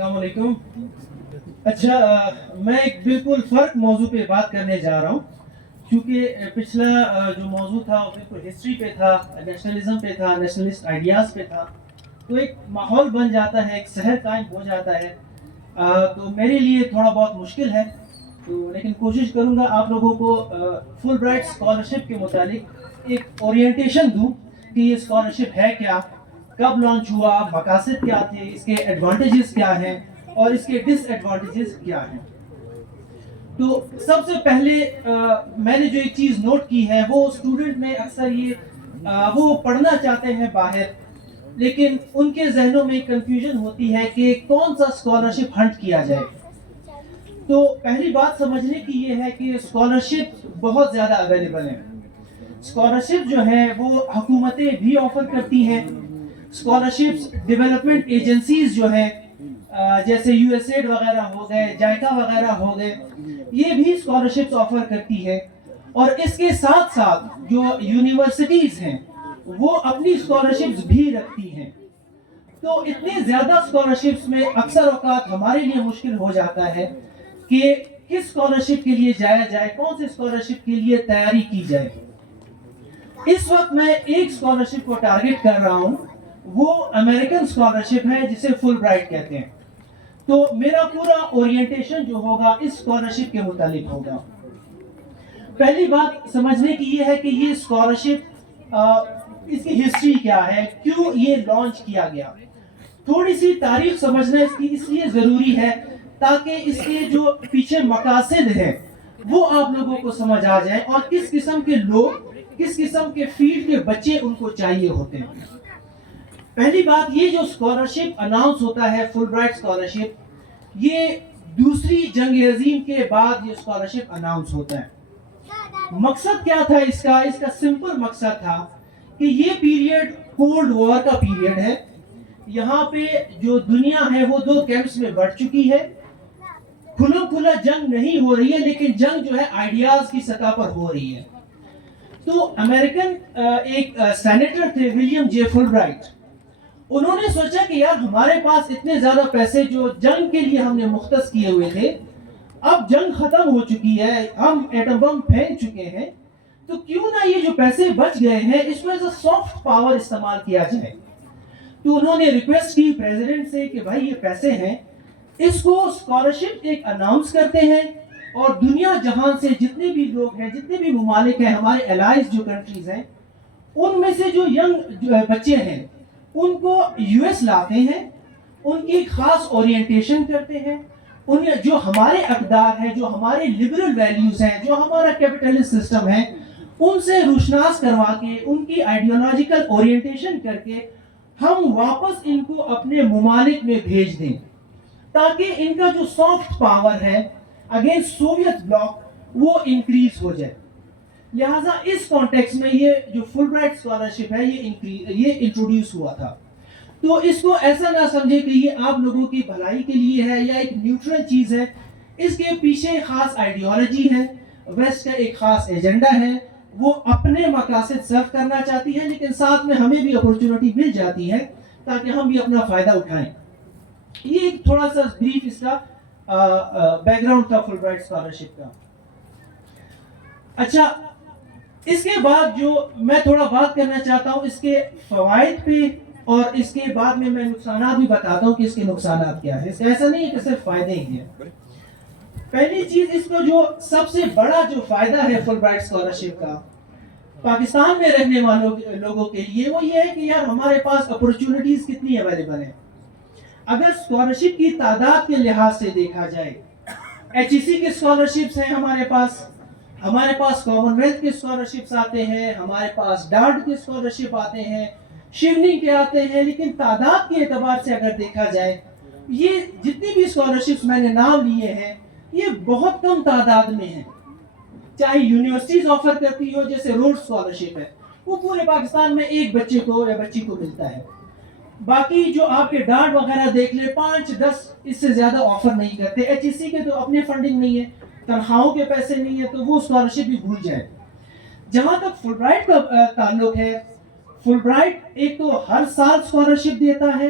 السلام علیکم. اچھا میں ایک بالکل فرق موضوع پہ بات کرنے جا رہا ہوں کیونکہ پچھلا جو موضوع تھا وہ بالکل ہسٹری پہ تھا, نیشنلزم پہ تھا, نیشنلسٹ آئیڈیاز پہ تھا. تو ایک ماحول بن جاتا ہے, ایک شہر قائم ہو جاتا ہے. تو میرے لیے تھوڑا بہت مشکل ہے, تو لیکن کوشش کروں گا آپ لوگوں کو فل برائٹ اسکالرشپ کے متعلق ایک اورینٹیشن دوں کہ یہ اسکالرشپ ہے کیا, کب لانچ ہوا, مقاصد کیا تھے, اس کے ایڈوانٹیجز کیا ہیں اور اس کے ڈس ایڈوانٹیجز کیا ہیں. تو سب سے پہلے میں نے جو ایک چیز نوٹ کی ہے وہ اسٹوڈنٹ میں اکثر یہ وہ پڑھنا چاہتے ہیں باہر, لیکن ان کے ذہنوں میں کنفیوژن ہوتی ہے کہ کون سا اسکالرشپ ہنٹ کیا جائے. تو پہلی بات سمجھنے کی یہ ہے کہ اسکالرشپ بہت زیادہ اویلیبل ہیں. اسکالرشپ جو ہیں وہ حکومتیں بھی آفر کرتی ہیں. اسکالرشپس ڈیولپمنٹ ایجنسیز جو ہیں جیسے یو ایس ایڈ وغیرہ ہو گئے, جائکا وغیرہ ہو گئے, یہ بھی اسکالرشپس آفر کرتی ہے. اور اس کے ساتھ ساتھ جو یونیورسٹیز ہیں وہ اپنی اسکالرشپس بھی رکھتی ہیں. تو اتنے زیادہ اسکالرشپس میں اکثر اوقات ہمارے لیے مشکل ہو جاتا ہے کہ کس اسکالرشپ کے لیے جایا جائے, کون سے اسکالرشپ کے لیے تیاری کی جائے. اس وقت میں ایک اسکالرشپ کو ٹارگٹ کر رہا ہوں, وہ امریکن اسکالرشپ ہے جسے فل برائٹ کہتے ہیں. تو میرا پورا اورینٹیشن جو ہوگا اس اسکالرشپ کے متعلق ہوگا. پہلی بات سمجھنے کی یہ ہے کہ یہ اسکالرشپ اس کی ہسٹری کیا ہے, کیوں یہ لانچ کیا گیا. تھوڑی سی تاریخ سمجھنا اس کی اس لیے ضروری ہے تاکہ اس کے جو پیچھے مقاصد ہیں وہ آپ لوگوں کو سمجھ آ جائیں اور کس قسم کے لوگ, کس قسم کے فیلڈ کے بچے ان کو چاہیے ہوتے ہیں. پہلی بات, یہ جو اسکالرشپ اناؤنس ہوتا ہے فل برائٹ اسکالرشپ, یہ دوسری جنگ عظیم کے بعد یہ اسکالرشپ اناؤنس ہوتا ہے. مقصد کیا تھا اس کا سمپل مقصد تھا کہ یہ پیریڈ کولڈ وار کا پیریڈ ہے. یہاں پہ جو دنیا ہے وہ دو کیمپس میں بڑھ چکی ہے. کھلا جنگ نہیں ہو رہی ہے لیکن جنگ جو ہے آئیڈیاز کی سطح پر ہو رہی ہے. تو امریکن ایک سینیٹر تھے ولیم جے فل برائٹ, انہوں نے سوچا کہ یار ہمارے پاس اتنے زیادہ پیسے جو جنگ کے لیے ہم نے مختص کیے ہوئے تھے, اب جنگ ختم ہو چکی ہے, ہم ایٹم بم پھینک چکے ہیں, تو کیوں نہ یہ جو پیسے بچ گئے ہیں اس کو ایز اے سافٹ پاور استعمال کیا جائے. تو انہوں نے ریکویسٹ کی پریزیڈنٹ سے کہ بھائی یہ پیسے ہیں, اس کو اسکالرشپ ایک اناؤنس کرتے ہیں اور دنیا جہان سے جتنے بھی لوگ ہیں, جتنے بھی ممالک ہیں, ہمارے الائز جو کنٹریز ہیں, ان میں سے جو ینگ بچے ہیں ان کو یو ایس لاتے ہیں, ان کی خاص اورینٹیشن کرتے ہیں, ان جو ہمارے اقدار ہیں, جو ہمارے لبرل ویلیوز ہیں, جو ہمارا کیپٹلسٹ سسٹم ہے, ان سے روشناس کروا کے, ان کی آئیڈیالوجیکل اورینٹیشن کر کے ہم واپس ان کو اپنے ممالک میں بھیج دیں تاکہ ان کا جو سافٹ پاور ہے اگینسٹ سوویت بلاک وہ انکریز ہو جائے. لہٰذا اس کانٹیکس میں یہ جو فل برائٹ اسکالرشپ ہے یہ انٹروڈیوس ہوا تھا. تو اس کو ایسا نہ سمجھے کہ یہ آپ لوگوں کی بھلائی کے لیے ہے یا ایک نیوٹرل چیز ہے. اس کے پیچھے خاص آئیڈیالوجی ہے, ویسٹ کا ایک خاص ایجنڈا ہے, وہ اپنے مقاصد سرو کرنا چاہتی ہے لیکن ساتھ میں ہمیں بھی اپورچونٹی مل جاتی ہے تاکہ ہم بھی اپنا فائدہ اٹھائیں. یہ ایک تھوڑا سا بریف اس کا بیک گراؤنڈ تھا فل برائٹ اسکالرشپ کا. اچھا, اس کے بعد جو میں تھوڑا بات کرنا چاہتا ہوں اس کے فوائد پہ, اور اس کے بعد میں نقصانات بھی بتاتا ہوں کہ اس کے نقصانات کیا ہے. ایسا نہیں ہے کہ صرف فائدے ہی ہیں. پہلی چیز, اس کو جو سب سے بڑا جو فائدہ ہے فل برائٹ اسکالرشپ کا پاکستان میں رہنے والوں لوگوں کے لیے, وہ یہ ہے کہ یار ہمارے پاس اپورچونٹیز کتنی اویلیبل ہیں. اگر اسکالرشپ کی تعداد کے لحاظ سے دیکھا جائے, ایچ ای سی کے اسکالرشپس ہیں ہمارے پاس کامن ویلتھ کے اسکالرشپس آتے ہیں, ہمارے پاس ڈارٹ کے اسکالرشپ آتے ہیں, شیوننگ کے آتے ہیں, لیکن تعداد کے اعتبار سے اگر دیکھا جائے یہ جتنی بھی اسکالرشپس میں نے نام لیے ہیں یہ بہت کم تعداد میں ہیں. چاہے یونیورسٹیز آفر کرتی ہو, جیسے روڈ اسکالرشپ ہے, وہ پورے پاکستان میں ایک بچے کو یا بچی کو ملتا ہے. باقی جو آپ کے ڈارٹ وغیرہ دیکھ لیں 5-10 اس سے زیادہ آفر نہیں کرتے. ایچ ای سی کے تو اپنے فنڈنگ نہیں ہے, تنخواہوں کے پیسے نہیں ہے, تو وہ اسکالرشپ بھی بھول جائے. جہاں تک فل برائٹ کا تعلق ہے, فل برائٹ ایک تو ہر سال اسکالرشپ دیتا ہے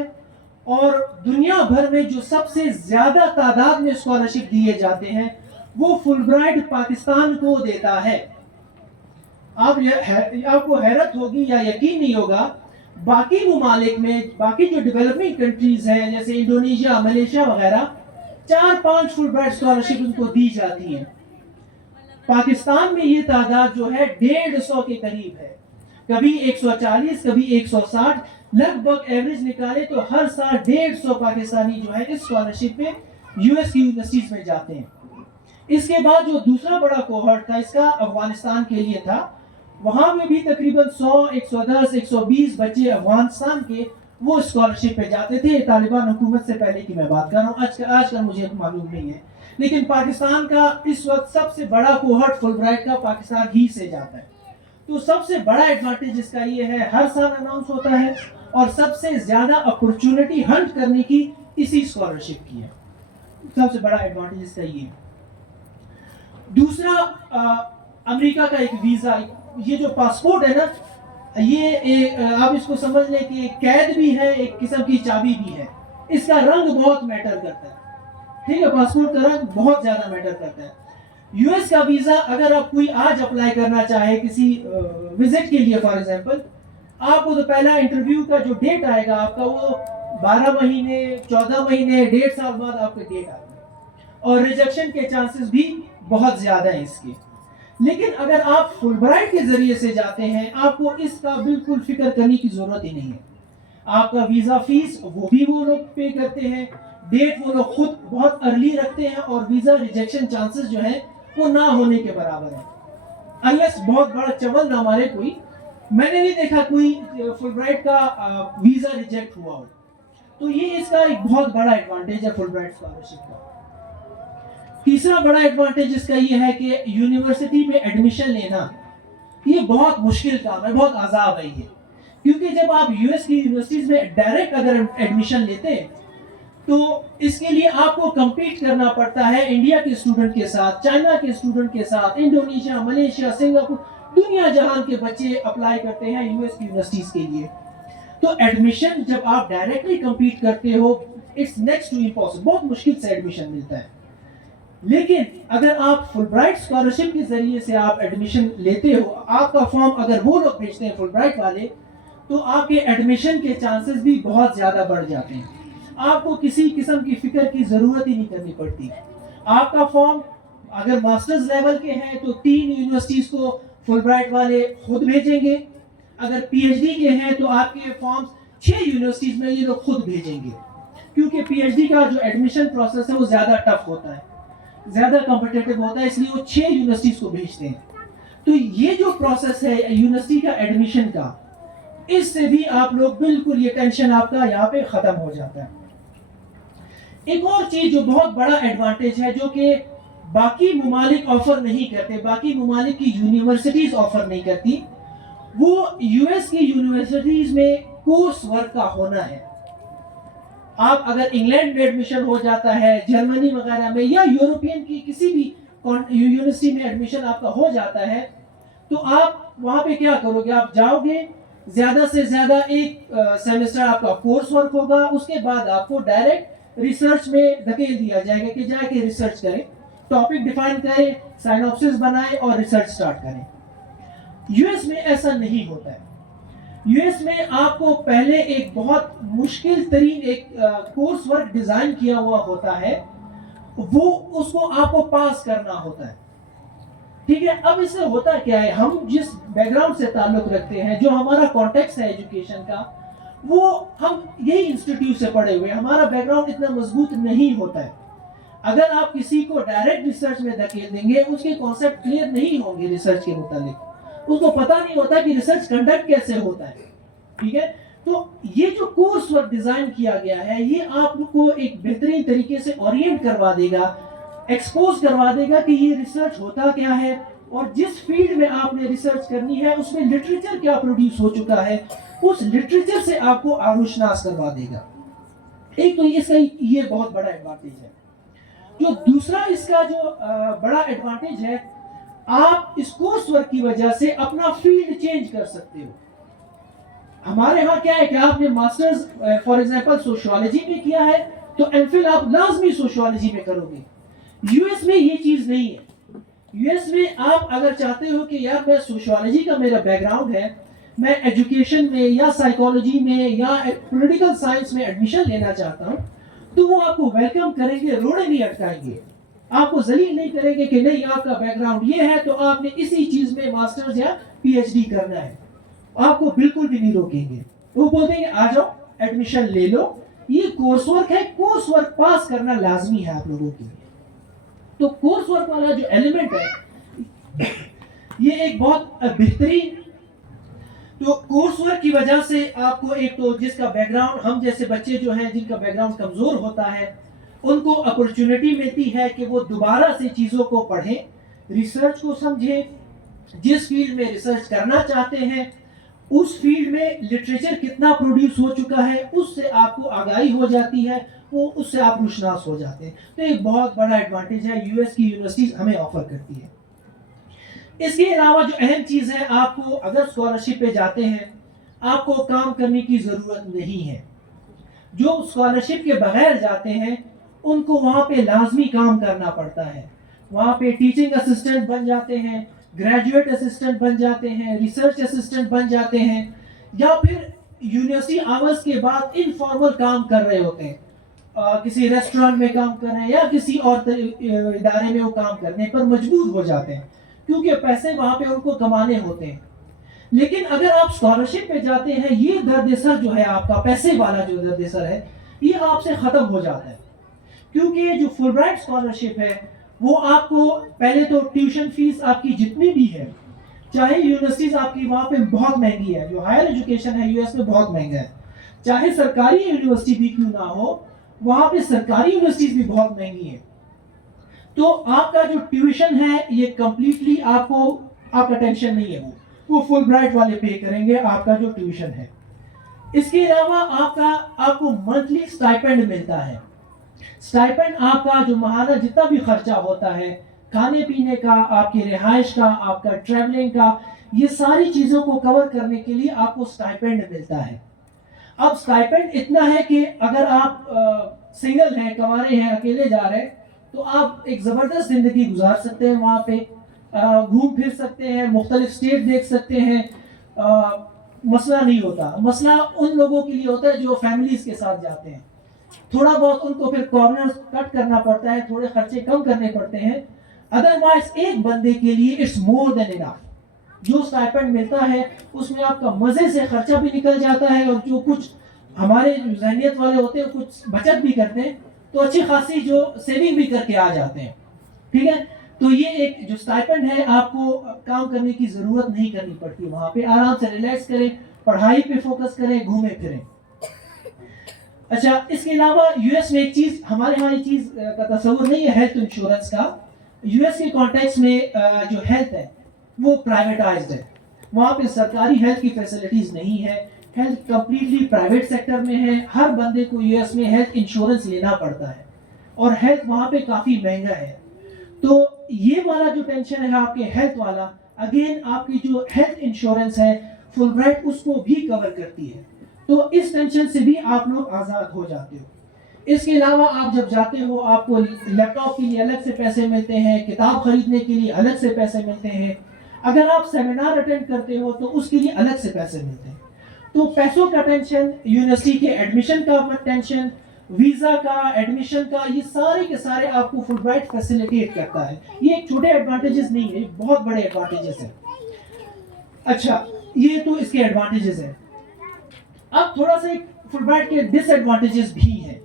اور دنیا بھر میں جو سب سے زیادہ تعداد میں اسکالرشپ دیے جاتے ہیں وہ فل برائٹ پاکستان کو دیتا ہے. آپ کو حیرت ہوگی یا یقین نہیں ہوگا, باقی ممالک میں, باقی جو ڈیولپنگ کنٹریز ہیں جیسے انڈونیشیا, ملیشیا وغیرہ, 4-5 فل برائٹ اسکالرشپ ان کو دی جاتی ہیں. پاکستان میں یہ تعداد جو ہے 150 کے قریب ہے, کبھی 140, کبھی 160, لگ بھگ ایوریج نکالے تو ہر سال 150 پاکستانی جو ہے اس اسکالرشپ پہ یو ایس کی یونیورسٹیز میں جاتے ہیں. اس کے بعد جو دوسرا بڑا کوہورٹ تھا اس کا افغانستان کے لیے تھا, وہاں میں بھی تقریباً 100, 110, 120 بچے افغانستان کے وہ اسکالرشپ پہ جاتے تھے. طالبان حکومت سے پہلے کی میں بات کر رہا ہوں, آج کل مجھے معلوم نہیں ہے, لیکن پاکستان کا اس وقت سب سے بڑا کوہورٹ فل برائٹ کا پاکستان ہی سے جاتا ہے. تو سب سے بڑا ایڈوانٹیج اس کا یہ ہے, ہر سال اناؤنس ہوتا ہے, اور سب سے زیادہ اپرچونٹی ہنٹ کرنے کی اسی اسکالرشپ کی ہے. سب سے بڑا ایڈوانٹیج اس کا یہ ہے. دوسرا, امریکہ کا ایک ویزا, یہ جو پاسپورٹ ہے نا, یہ آپ اس کو سمجھ لیں کہ ایک قید بھی ہے, ایک قسم کی چابی بھی ہے. اس کا رنگ بہت میٹر کرتا ہے, ٹھیک ہے, پاسپورٹ کا رنگ بہت زیادہ میٹر کرتا ہے. یو ایس کا ویزا اگر آپ کوئی آج اپلائی کرنا چاہے کسی وزٹ کے لیے فار ایگزامپل, آپ کو تو پہلا انٹرویو کا جو ڈیٹ آئے گا آپ کا وہ 12 مہینے, 14 مہینے, 1.5 سال بعد آپ کا ڈیٹ آئے گا, اور ریجیکشن کے چانسز بھی بہت زیادہ ہیں اس کے. لیکن اگر آپ فل برائٹ کے ذریعے سے جاتے ہیں, آپ کو اس کا بالکل فکر کرنے کی ضرورت ہی نہیں ہے. آپ کا ویزا فیس وہ بھی وہ لوگ پے کرتے ہیں, ڈیٹ وہ لوگ خود بہت ارلی رکھتے ہیں, اور ویزا ریجیکشن چانسز جو ہے وہ نہ ہونے کے برابر ہے. انلیس بہت بڑا چول نہ مارے کوئی, میں نے نہیں دیکھا کوئی فل برائٹ کا ویزا ریجیکٹ ہوا ہو. تو یہ اس کا ایک بہت بڑا ایڈوانٹیج ہے فل برائٹ اسکالرشپ کا. تیسرا بڑا ایڈوانٹیج اس کا یہ ہے کہ یونیورسٹی میں ایڈمیشن لینا یہ بہت مشکل کام ہے, بہت عذاب ہے یہ. کیونکہ جب آپ یو ایس کی یونیورسٹیز میں ڈائریکٹ اگر ایڈمیشن لیتے ہیں تو اس کے لیے آپ کو کمپیٹ کرنا پڑتا ہے انڈیا کے اسٹوڈنٹ کے ساتھ, چائنا کے اسٹوڈنٹ کے ساتھ, انڈونیشیا, ملیشیا, سنگاپور, دنیا جہان کے بچے اپلائی کرتے ہیں یو ایس کی یونیورسٹیز کے لیے. تو ایڈمیشن جب آپ ڈائریکٹلی کمپیٹ کرتے ہو, اٹس نیکسٹ ٹو امپاسبل, بہت مشکل سے ایڈمیشن ملتا ہے. لیکن اگر آپ فل برائٹ اسکالرشپ کے ذریعے سے آپ ایڈمیشن لیتے ہو, آپ کا فارم اگر وہ لوگ بھیجتے ہیں فل برائٹ والے, تو آپ کے ایڈمیشن کے چانسز بھی بہت زیادہ بڑھ جاتے ہیں. آپ کو کسی قسم کی فکر کی ضرورت ہی نہیں کرنی پڑتی. آپ کا فارم اگر ماسٹرز لیول کے ہیں تو 3 یونیورسٹیز کو فل برائٹ والے خود بھیجیں گے, اگر پی ایچ ڈی کے ہیں تو آپ کے فارمز 6 یونیورسٹیز میں یہ لوگ خود بھیجیں گے, کیونکہ پی ایچ ڈی کا جو ایڈمیشن پروسیس ہے وہ زیادہ ٹف ہوتا ہے, زیادہ کمپٹیٹو ہوتا ہے, اس لیے وہ 6 یونیورسٹیز کو بھیجتے ہیں. تو یہ جو پروسیس ہے یونیورسٹی کا ایڈمیشن کا, اس سے بھی آپ لوگ بالکل یہ ٹینشن آپ کا یہاں پہ ختم ہو جاتا ہے. ایک اور چیز جو بہت بڑا ایڈوانٹیج ہے جو کہ باقی ممالک آفر نہیں کرتے, باقی ممالک کی یونیورسٹیز آفر نہیں کرتی, وہ یو ایس کی یونیورسٹیز میں کورس ورک کا ہونا ہے. آپ اگر انگلینڈ میں ایڈمیشن ہو جاتا ہے, جرمنی وغیرہ میں, یا یورپین کی کسی بھی یونیورسٹی میں ایڈمیشن آپ کا ہو جاتا ہے, تو آپ وہاں پہ کیا کرو گے, آپ جاؤ گے, زیادہ سے زیادہ ایک سیمسٹر آپ کا کورس ورک ہوگا, اس کے بعد آپ کو ڈائریکٹ ریسرچ میں دھکیل دیا جائے گا کہ جا کے ریسرچ کریں, ٹاپک ڈیفائن کریں, سائنوپسس بنائیں اور ریسرچ سٹارٹ کریں. یو ایس میں ایسا نہیں ہوتا ہے. یو ایس میں آپ کو پہلے ایک بہت مشکل ترین ایک کورس ورک ڈیزائن کیا ہوا ہوتا ہے, وہ اس کو آپ کو پاس کرنا ہوتا ہے. ٹھیک ہے, اب اس سے ہوتا کیا ہے, ہم جس بیک گراؤنڈ سے تعلق رکھتے ہیں, جو ہمارا کانٹیکس ہے ایجوکیشن کا, وہ ہم یہی انسٹیٹیوٹ سے پڑھے ہوئے, ہمارا بیک گراؤنڈ اتنا مضبوط نہیں ہوتا ہے. اگر آپ کسی کو ڈائریکٹ ریسرچ میں دھکیل دیں گے, اس کے کانسیپٹ کلیئر نہیں ہوں گے ریسرچ کے متعلق, اس کو پتہ نہیں ہوتا کہ ریسرچ کنڈکٹ کیسے ہوتا ہے. ٹھیک ہے, تو یہ جو کورس ورک ڈیزائن کیا گیا ہے, یہ آپ کو ایک بہترین طریقے سے اورینٹ کروا دے گا, ایکسپوز کروا دے گا کہ یہ ریسرچ ہوتا کیا ہے, اور جس فیلڈ میں آپ نے ریسرچ کرنی ہے اس میں لٹریچر کیا پروڈیوس ہو چکا ہے, اس لٹریچر سے آپ کو آشناس کروا دے گا. ایک تو اس کا یہ بہت بڑا ایڈوانٹیج ہے. جو دوسرا اس کا جو بڑا ایڈوانٹیج ہے, آپ اس کورس ورک کی وجہ سے اپنا فیلڈ چینج کر سکتے ہو. ہمارے ہاں کیا ہے کہ آپ نے ماسٹرز فار ایگزامپل سوشیولوجی میں کیا ہے تو ایم فل آپ لازمی سوشیولوجی میں کرو گے. یو ایس میں یہ چیز نہیں ہے. یو ایس میں آپ اگر چاہتے ہو کہ یار میں سوشیولوجی کا میرا بیک گراؤنڈ ہے, میں ایجوکیشن میں یا سائیکالوجی میں یا پولیٹیکل سائنس میں ایڈمیشن لینا چاہتا ہوں, تو وہ آپ کو ویلکم کریں گے, روڑے نہیں اٹکائیں گے, آپ کو ذلیل نہیں کریں گے کہ نہیں آپ کا بیک گراؤنڈ یہ ہے تو آپ نے اسی چیز میں ماسٹرز یا پی ایچ ڈی کرنا ہے. آپ کو بالکل بھی نہیں روکیں گے. وہ بولتے ہیں آ جاؤ ایڈمیشن لے لو, یہ کورس ورک ہے, کورس ورک پاس کرنا لازمی ہے آپ لوگوں کے لیے. تو کورس ورک والا جو ایلیمنٹ ہے یہ ایک بہت بہترین, تو کورس ورک کی وجہ سے آپ کو ایک تو جس کا بیک گراؤنڈ, ہم جیسے بچے جو ہیں جن کا بیک گراؤنڈ کمزور ہوتا ہے ان کو اپرچونٹی ملتی ہے کہ وہ دوبارہ سے چیزوں کو پڑھیں, ریسرچ کو سمجھیں, جس فیلڈ میں ریسرچ کرنا چاہتے ہیں اس فیلڈ میں لٹریچر کتنا پروڈیوس ہو چکا ہے اس سے آپ کو آگاہی ہو جاتی ہے, وہ اس سے آپ روشناس ہو جاتے ہیں. تو ایک بہت بڑا ایڈوانٹیج ہے یو ایس کی یونیورسٹیز ہمیں آفر کرتی ہے. اس کے علاوہ جو اہم چیز ہے, آپ کو اگر اسکالرشپ پہ جاتے ہیں آپ کو کام کرنے کی ضرورت نہیں ہے. جو اسکالرشپ کے بغیر جاتے ہیں ان کو وہاں پہ لازمی کام کرنا پڑتا ہے. وہاں پہ ٹیچنگ اسسٹنٹ بن جاتے ہیں, گریجویٹ اسسٹنٹ بن جاتے ہیں, ریسرچ اسسٹنٹ بن جاتے ہیں, یا پھر یونیورسٹی آورز کے بعد انفارمل کام کر رہے ہوتے ہیں, کسی ریسٹورینٹ میں کام کر رہے ہیں یا کسی اور ادارے میں وہ کام کرنے پر مجبور ہو جاتے ہیں کیونکہ پیسے وہاں پہ ان کو کمانے ہوتے ہیں. لیکن اگر آپ اسکالرشپ پہ جاتے ہیں یہ درد سر جو ہے آپ کا پیسے والا جو درد سر ہے یہ آپ سے ختم ہو جاتا ہے. کیونکہ جو فل برائٹ اسکالرشپ ہے وہ آپ کو پہلے تو ٹیوشن فیس آپ کی جتنی بھی ہے, چاہے یونیورسٹیز آپ کی وہاں پہ بہت مہنگی ہے, جو ہائر ایجوکیشن ہے یو ایس میں بہت مہنگا ہے, چاہے سرکاری یونیورسٹی بھی کیوں نہ ہو وہاں پہ سرکاری یونیورسٹیز بھی بہت مہنگی ہیں. تو آپ کا جو ٹیوشن ہے یہ کمپلیٹلی آپ کو, آپ کا ٹینشن نہیں ہے, وہ فل برائٹ والے پے کریں گے آپ کا جو ٹیوشن ہے. اس کے علاوہ آپ کو منتھلی سٹائپنڈ ملتا ہے. سٹائپنڈ آپ کا جو ماہانہ جتنا بھی خرچہ ہوتا ہے, کھانے پینے کا, آپ کی رہائش کا, آپ کا ٹریولنگ کا, یہ ساری چیزوں کو کور کرنے کے لیے آپ کو سٹائپنڈ ملتا ہے. اب سٹائپنڈ اتنا ہے کہ اگر آپ سنگل ہیں, کمارے ہیں, اکیلے جا رہے ہیں تو آپ ایک زبردست زندگی گزار سکتے ہیں, وہاں پہ گھوم پھر سکتے ہیں, مختلف اسٹیٹ دیکھ سکتے ہیں, مسئلہ نہیں ہوتا. مسئلہ ان لوگوں کے لیے ہوتا ہے جو فیملیز کے ساتھ جاتے ہیں, تھوڑا بہت ان کو پھر کارنر کٹ کرنا پڑتا ہے, تھوڑے خرچے کم کرنے پڑتے ہیں. ادروائز ایک بندے کے لیے اٹس مور دین انف. جو سٹائپنڈ ملتا ہے اس میں آپ کا مزے سے خرچہ بھی نکل جاتا ہے, اور جو کچھ ہمارے جو ذہنیت والے ہوتے ہیں کچھ بچت بھی کرتے ہیں تو اچھی خاصی جو سیونگ بھی کر کے آ جاتے ہیں. ٹھیک ہے, تو یہ ایک جو سٹائپنڈ ہے آپ کو کام کرنے کی ضرورت نہیں کرنی پڑتی, وہاں پہ آرام سے ریلیکس کریں, پڑھائی پہ فوکس کریں, گھومیں پھریں. اچھا, اس کے علاوہ یو ایس میں ایک چیز, ہمارے ہاں یہ چیز کا تصور نہیں ہے ہیلتھ انشورنس کا. یو ایس کے کانٹیکس میں جو ہیلتھ ہے وہ پرائیویٹائزڈ ہے. وہاں پہ سرکاری ہیلتھ کی فیسلٹیز نہیں ہے, ہیلتھ کمپلیٹلی پرائیویٹ سیکٹر میں ہے. ہر بندے کو یو ایس میں ہیلتھ انشورنس لینا پڑتا ہے, اور ہیلتھ وہاں پہ کافی مہنگا ہے. تو یہ والا جو ٹینشن ہے آپ کے ہیلتھ والا, اگین آپ کی جو ہیلتھ انشورنس ہے فل برائٹ اس کو بھی کور کرتی ہے. تو اس ٹینشن سے بھی آپ لوگ آزاد ہو جاتے ہو. اس کے علاوہ آپ جب جاتے ہو آپ کو لیپ ٹاپ کے لیے الگ سے پیسے ملتے ہیں, کتاب خریدنے کے لیے الگ سے پیسے ملتے ہیں, اگر آپ سیمینار اٹینڈ کرتے ہو تو اس کے لیے الگ سے پیسے ملتے ہیں. تو پیسوں کا ٹینشن, یونیورسٹی کے ایڈمیشن کا ٹینشن, ویزا کا, ایڈمیشن کا, یہ سارے کے سارے آپ کو فل برائٹ فیسیلیٹیٹ کرتا ہے. یہ ایک چھوٹے ایڈوانٹیجز نہیں ہے, بہت بڑے ایڈوانٹیجز ہیں. اچھا, یہ تو اس کے ایڈوانٹیجز ہیں. اب تھوڑا سا فل برائٹ کے ڈس ایڈوانٹیجز بھی ہیں.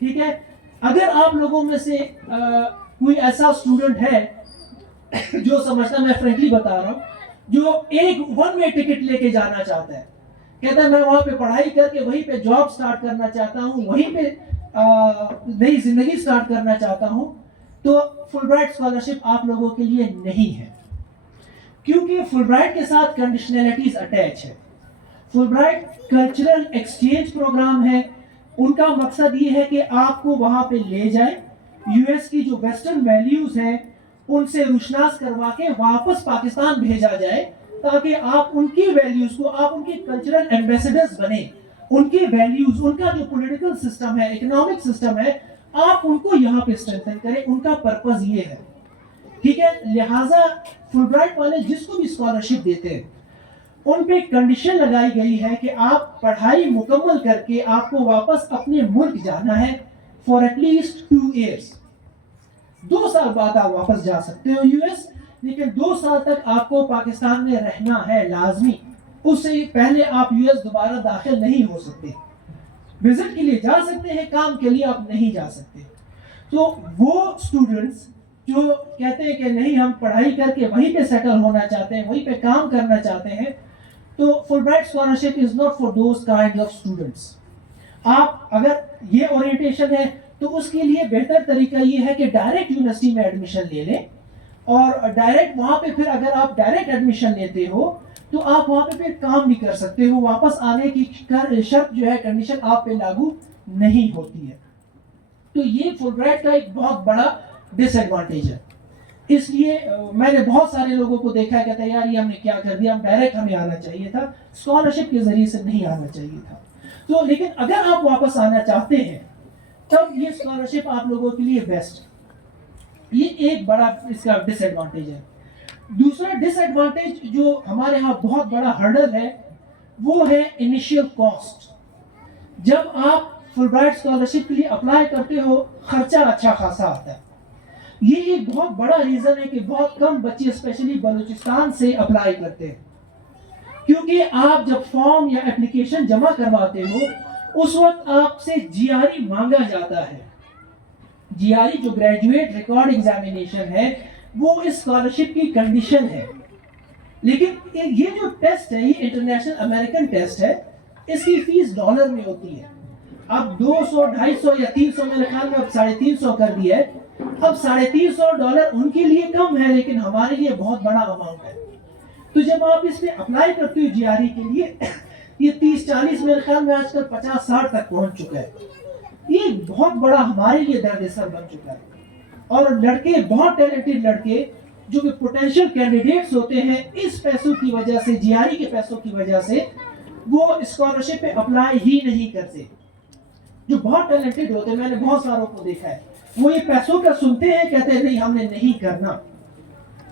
ٹھیک ہے, اگر آپ لوگوں میں سے کوئی ایسا اسٹوڈنٹ ہے جو سمجھتا, میں فرینکلی بتا رہا ہوں, جو ایک ون وے ٹکٹ لے کے جانا چاہتا ہے, کہتا ہے میں وہاں پہ پڑھائی کر کے وہیں پہ جاب سٹارٹ کرنا چاہتا ہوں, وہیں پہ نئی زندگی سٹارٹ کرنا چاہتا ہوں, تو فل برائٹ اسکالرشپ آپ لوگوں کے لیے نہیں ہے. کیونکہ فل برائٹ کے ساتھ کنڈیشنلٹیز اٹیچ ہے. فل برائٹ کلچرل ایکسچینج پروگرام ہے. ان کا مقصد یہ ہے کہ آپ کو وہاں پہ لے جائیں, یو ایس کی جو ویسٹرن ویلیوز ہیں ان سے روشناس کروا کے واپس پاکستان بھیجا جائے تاکہ آپ ان کی ویلیوز کو، آپ ان کے کلچرل ایمبیسڈرز بنیں، ان کے ویلیوز، ان کا جو پولیٹیکل سسٹم ہے، اکنامک سسٹم ہے، آپ ان کو یہاں پہ اسٹرینتھن کریں. ان کا پرپز یہ ہے. ٹھیک ہے. لہٰذا فل برائٹ والے جس کو بھی اسکالرشپ دیتے ہیں ان پہ کنڈیشن لگائی گئی ہے کہ آپ پڑھائی مکمل کر کے آپ کو واپس اپنے ملک جانا ہے فار ایٹ لیسٹ 2 ایئرس. 2 سال بعد آپ واپس جا سکتے ہو یو ایس، لیکن 2 سال تک آپ کو پاکستان میں رہنا ہے لازمی. اس سے پہلے آپ یو ایس دوبارہ داخل نہیں ہو سکتے. وزٹ کے لیے جا سکتے ہیں، کام کے لیے آپ نہیں جا سکتے. تو وہ اسٹوڈنٹس جو کہتے ہیں کہ نہیں ہم پڑھائی کر کے وہیں پہ سیٹل ہونا چاہتے ہیں، وہیں پہ کام کرنا چاہتے ہیں، تو Fulbright scholarship is not for those kind of students. آپ اگر یہ اورینٹیشن ہے تو اس کے لیے بہتر طریقہ یہ ہے کہ ڈائریکٹ یونیورسٹی میں ایڈمیشن لے لیں، اور ڈائریکٹ وہاں پہ پھر اگر آپ ڈائریکٹ ایڈمیشن لیتے ہو تو آپ وہاں پہ پھر کام بھی کر سکتے ہو. واپس آنے کی شرط جو ہے، کنڈیشن آپ پہ لاگو نہیں ہوتی ہے. تو یہ فل برائٹ کا ایک بہت بڑا ڈس ایڈوانٹیج ہے. اس لیے میں نے بہت سارے لوگوں کو دیکھا کہتے ہیں یار یہ ہم نے کیا کر دیا، ہم ڈائریکٹ ہمیں آنا چاہیے تھا، اسکالرشپ کے ذریعے سے نہیں آنا چاہیے تھا. تو لیکن اگر آپ واپس آنا چاہتے ہیں تب یہ اسکالرشپ آپ لوگوں کے لیے بیسٹ. یہ ایک بڑا اس کا ڈس ایڈوانٹیج ہے. دوسرا ڈس ایڈوانٹیج جو ہمارے ہاں بہت بڑا ہرڈل ہے وہ ہے انیشیل کاسٹ. جب آپ فل برائٹ اسکالرشپ کے لیے اپلائی کرتے ہو خرچہ اچھا خاصا آتا ہے. یہ ایک بہت بڑا ریزن ہے کہ بہت کم بچے اسپیشلی بلوچستان سے اپلائی کرتے ہیں، کیونکہ آپ جب فارم یا اپلیکیشن جمع کرواتے ہو اس وقت آپ سے جی آر ای مانگا جاتا ہے. جی آر ای جو گریجویٹ ریکارڈ ایگزامینیشن ہے وہ اس اسکالرشپ کی کنڈیشن ہے. لیکن یہ جو ٹیسٹ ہے یہ انٹرنیشنل امریکن ٹیسٹ ہے، اس کی فیس ڈالر میں ہوتی ہے. اب 200 250 یا 300 میرے خیال میں اب 350 کر دیا ہے. اب $350 ان کے لیے کم ہے لیکن ہمارے لیے بہت بڑا اماؤنٹ ہے. تو جب آپ اس میں اپلائی کرتے ہو جی آر ای کے لیے یہ 30-40 میرے خیال میں آج کل 50-60 تک پہنچ چکا ہے. یہ بہت بڑا ہمارے لیے درد سر بن چکا ہے. اور لڑکے بہت ٹیلنٹڈ لڑکے جو کہ پوٹینشیل کینڈیڈیٹس ہوتے ہیں اس پیسوں کی وجہ سے، جی آر ای کے پیسوں کی وجہ سے وہ اسکالرشپ پہ اپلائی ہی نہیں کرتے. جو بہت ٹیلنٹڈ ہوتے ہیں، میں نے بہت ساروں کو دیکھا ہے، وہ یہ پیسوں کا سنتے ہیں کہتے ہیں نہیں ہم نے نہیں کرنا.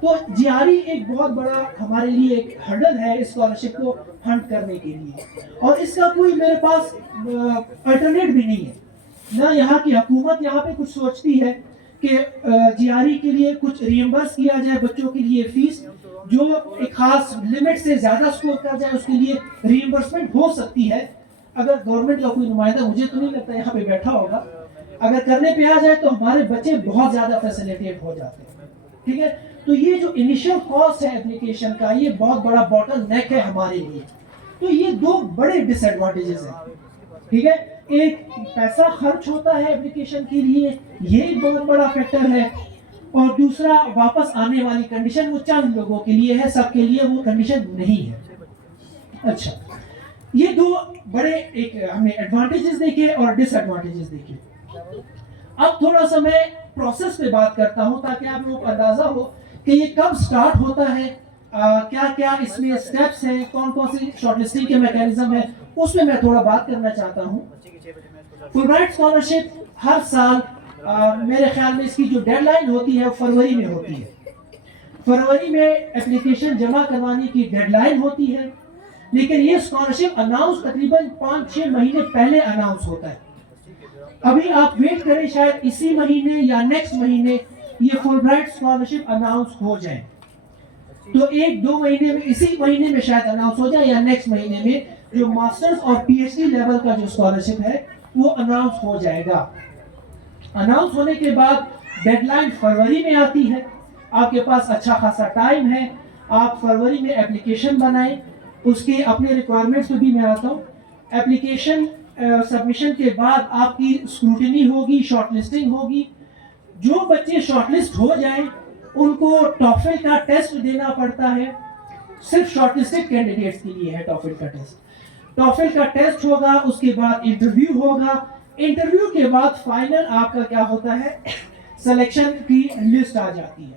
تو جی آر ای ایک بہت بڑا ہمارے لیے ایک ہرڈل ہے اسکالرشپ کو فنڈ کرنے کے لیے. اور اس کا کوئی میرے پاس الٹرنیٹ بھی نہیں ہے. نہ یہاں کی حکومت یہاں پہ کچھ سوچتی ہے کہ جی آر ای کے لیے کچھ ریمبرس کیا جائے بچوں کے لیے فیس، جو ایک خاص لمٹ سے زیادہ اسکور کر جائے اس کے لیے ریمبرسمنٹ ہو سکتی ہے. اگر گورنمنٹ کا کوئی نمائندہ، مجھے تو نہیں لگتا یہاں پہ بیٹھا ہوگا، اگر کرنے پہ آ جائے تو ہمارے بچے بہت زیادہ فیسیلیٹیٹ ہو جاتے ہیں. ٹھیک ہے. تو یہ جو انیشیل کاسٹ ہے اپلیکیشن کا یہ بہت بڑا باٹل نیک ہے ہمارے لیے. تو یہ 2 بڑے ڈس ایڈوانٹیجز ہیں. ٹھیک ہے. ایک پیسہ خرچ ہوتا ہے اپلیکیشن کے لیے، یہ ایک بہت بڑا فیکٹر ہے. اور دوسرا واپس آنے والی کنڈیشن وہ چند لوگوں کے لیے ہے، سب کے لیے وہ کنڈیشن نہیں ہے. اچھا، یہ 2 بڑے ایک ہم نے ایڈوانٹیجز دیکھے اور ڈس ایڈوانٹیجز دیکھے. اب تھوڑا سا میں پروسیس پہ بات کرتا ہوں تاکہ آپ لوگوں کو اندازہ ہو کہ یہ کب سٹارٹ ہوتا ہے، کیا کیا اس میں سٹیپس ہیں، کون کون سی شارٹ لسٹنگ کے میکینزم ہے، اس میں تھوڑا بات کرنا چاہتا ہوں. فل برائٹ اسکالرشپ ہر سال میرے خیال میں اس کی جو ڈیڈ لائن ہوتی ہے فروری میں ہوتی ہے. فروری میں اپلیکیشن جمع کروانے کی ڈیڈ لائن ہوتی ہے، لیکن یہ اسکالرشپ اناؤنس تقریباً 5-6 مہینے پہلے اناؤنس ہوتا ہے. ابھی آپ ویٹ کریں، شاید اسی مہینے یا نیکسٹ مہینے یہ فل برائٹ اسکالرشپ اناؤنس ہو جائے. تو 1-2 مہینے میں، اسی مہینے میں شاید اناؤنس ہو جائے یا نیکسٹ مہینے میں جو ماسٹرز اور پی ایچ ڈی لیول کا جو اسکالرشپ ہے وہ اناؤنس ہو جائے گا. اناؤنس ہونے کے بعد ڈیڈ لائن فروری میں آتی ہے. آپ کے پاس اچھا خاصا ٹائم ہے، آپ فروری میں اپلیکیشن بنائیں. اس کے اپنے ریکوائرمنٹس پہ بھی میں آتا ہوں. اپلیکیشن سبمیشن کے بعد آپ کی اسکروٹنی ہوگی، شارٹ لسٹنگ ہوگی. جو بچے شارٹ لسٹ ہو جائیں ان کو ٹافل کا ٹیسٹ دینا پڑتا ہے. صرف شارٹ لسٹڈ کینڈیڈیٹس کے لیے ہے ٹافل کا ٹیسٹ. ٹافل کا ٹیسٹ ہوگا، اس کے بعد انٹرویو ہوگا. انٹرویو کے بعد فائنل آپ کا کیا ہوتا ہے، سلیکشن کی لسٹ آ جاتی ہے.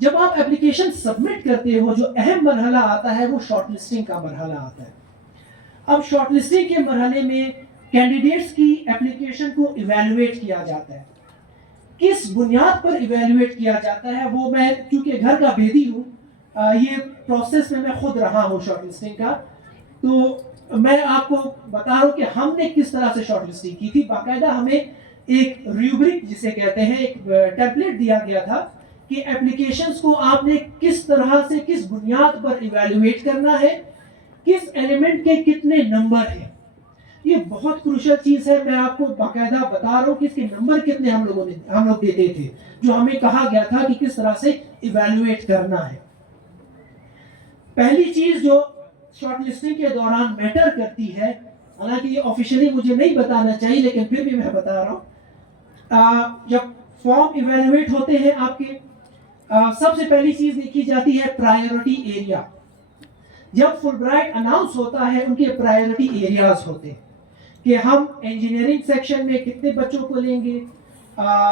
جب آپ اپلیکیشن سبمٹ کرتے ہو جو اہم مرحلہ آتا ہے وہ شارٹ لسٹنگ کا مرحلہ آتا ہے. اب شارٹ لسٹنگ کے مرحلے میں کینڈیڈیٹس کی اپلیکیشن کو ایویلویٹ کیا جاتا ہے. کس بنیاد پر ایویلویٹ کیا جاتا ہے وہ میں چونکہ گھر کا بیدی ہوں, یہ پروسیس میں خود رہا ہوں شارٹ لسٹنگ کا, تو میں آپ کو بتا رہا ہوں کہ ہم نے کس طرح سے شارٹ لسٹنگ کی تھی. باقاعدہ ہمیں ایک ریوبرک جسے کہتے ہیں ایک ٹیمپلیٹ دیا گیا تھا کہ اپلیکیشنز کو آپ نے کس طرح سے کس بنیاد پر ایویلویٹ کرنا ہے, کس ایلیمنٹ کے کتنے نمبر ہیں. یہ بہت کروشل چیز ہے, میں آپ کو باقاعدہ بتا رہا ہوں کہ اس کے نمبر کتنے ہم لوگ دیتے تھے جو ہمیں کہا گیا تھا کہ کس طرح سے ایویلویٹ کرنا ہے. پہلی چیز جو شارٹ لسٹنگ کے دوران میٹر کرتی ہے, حالانکہ یہ آفیشلی مجھے نہیں بتانا چاہیے لیکن پھر بھی میں بتا رہا ہوں, جب فارم ایویلویٹ ہوتے ہیں آپ کے, سب سے پہلی چیز دیکھی جاتی ہے پرائیورٹی ایریا. جب فل برائٹ اناؤنس ہوتا ہے ان کے پرائیورٹی ایریاز ہوتے ہیں کہ ہم انجینئرنگ سیکشن میں کتنے بچوں کو لیں گے,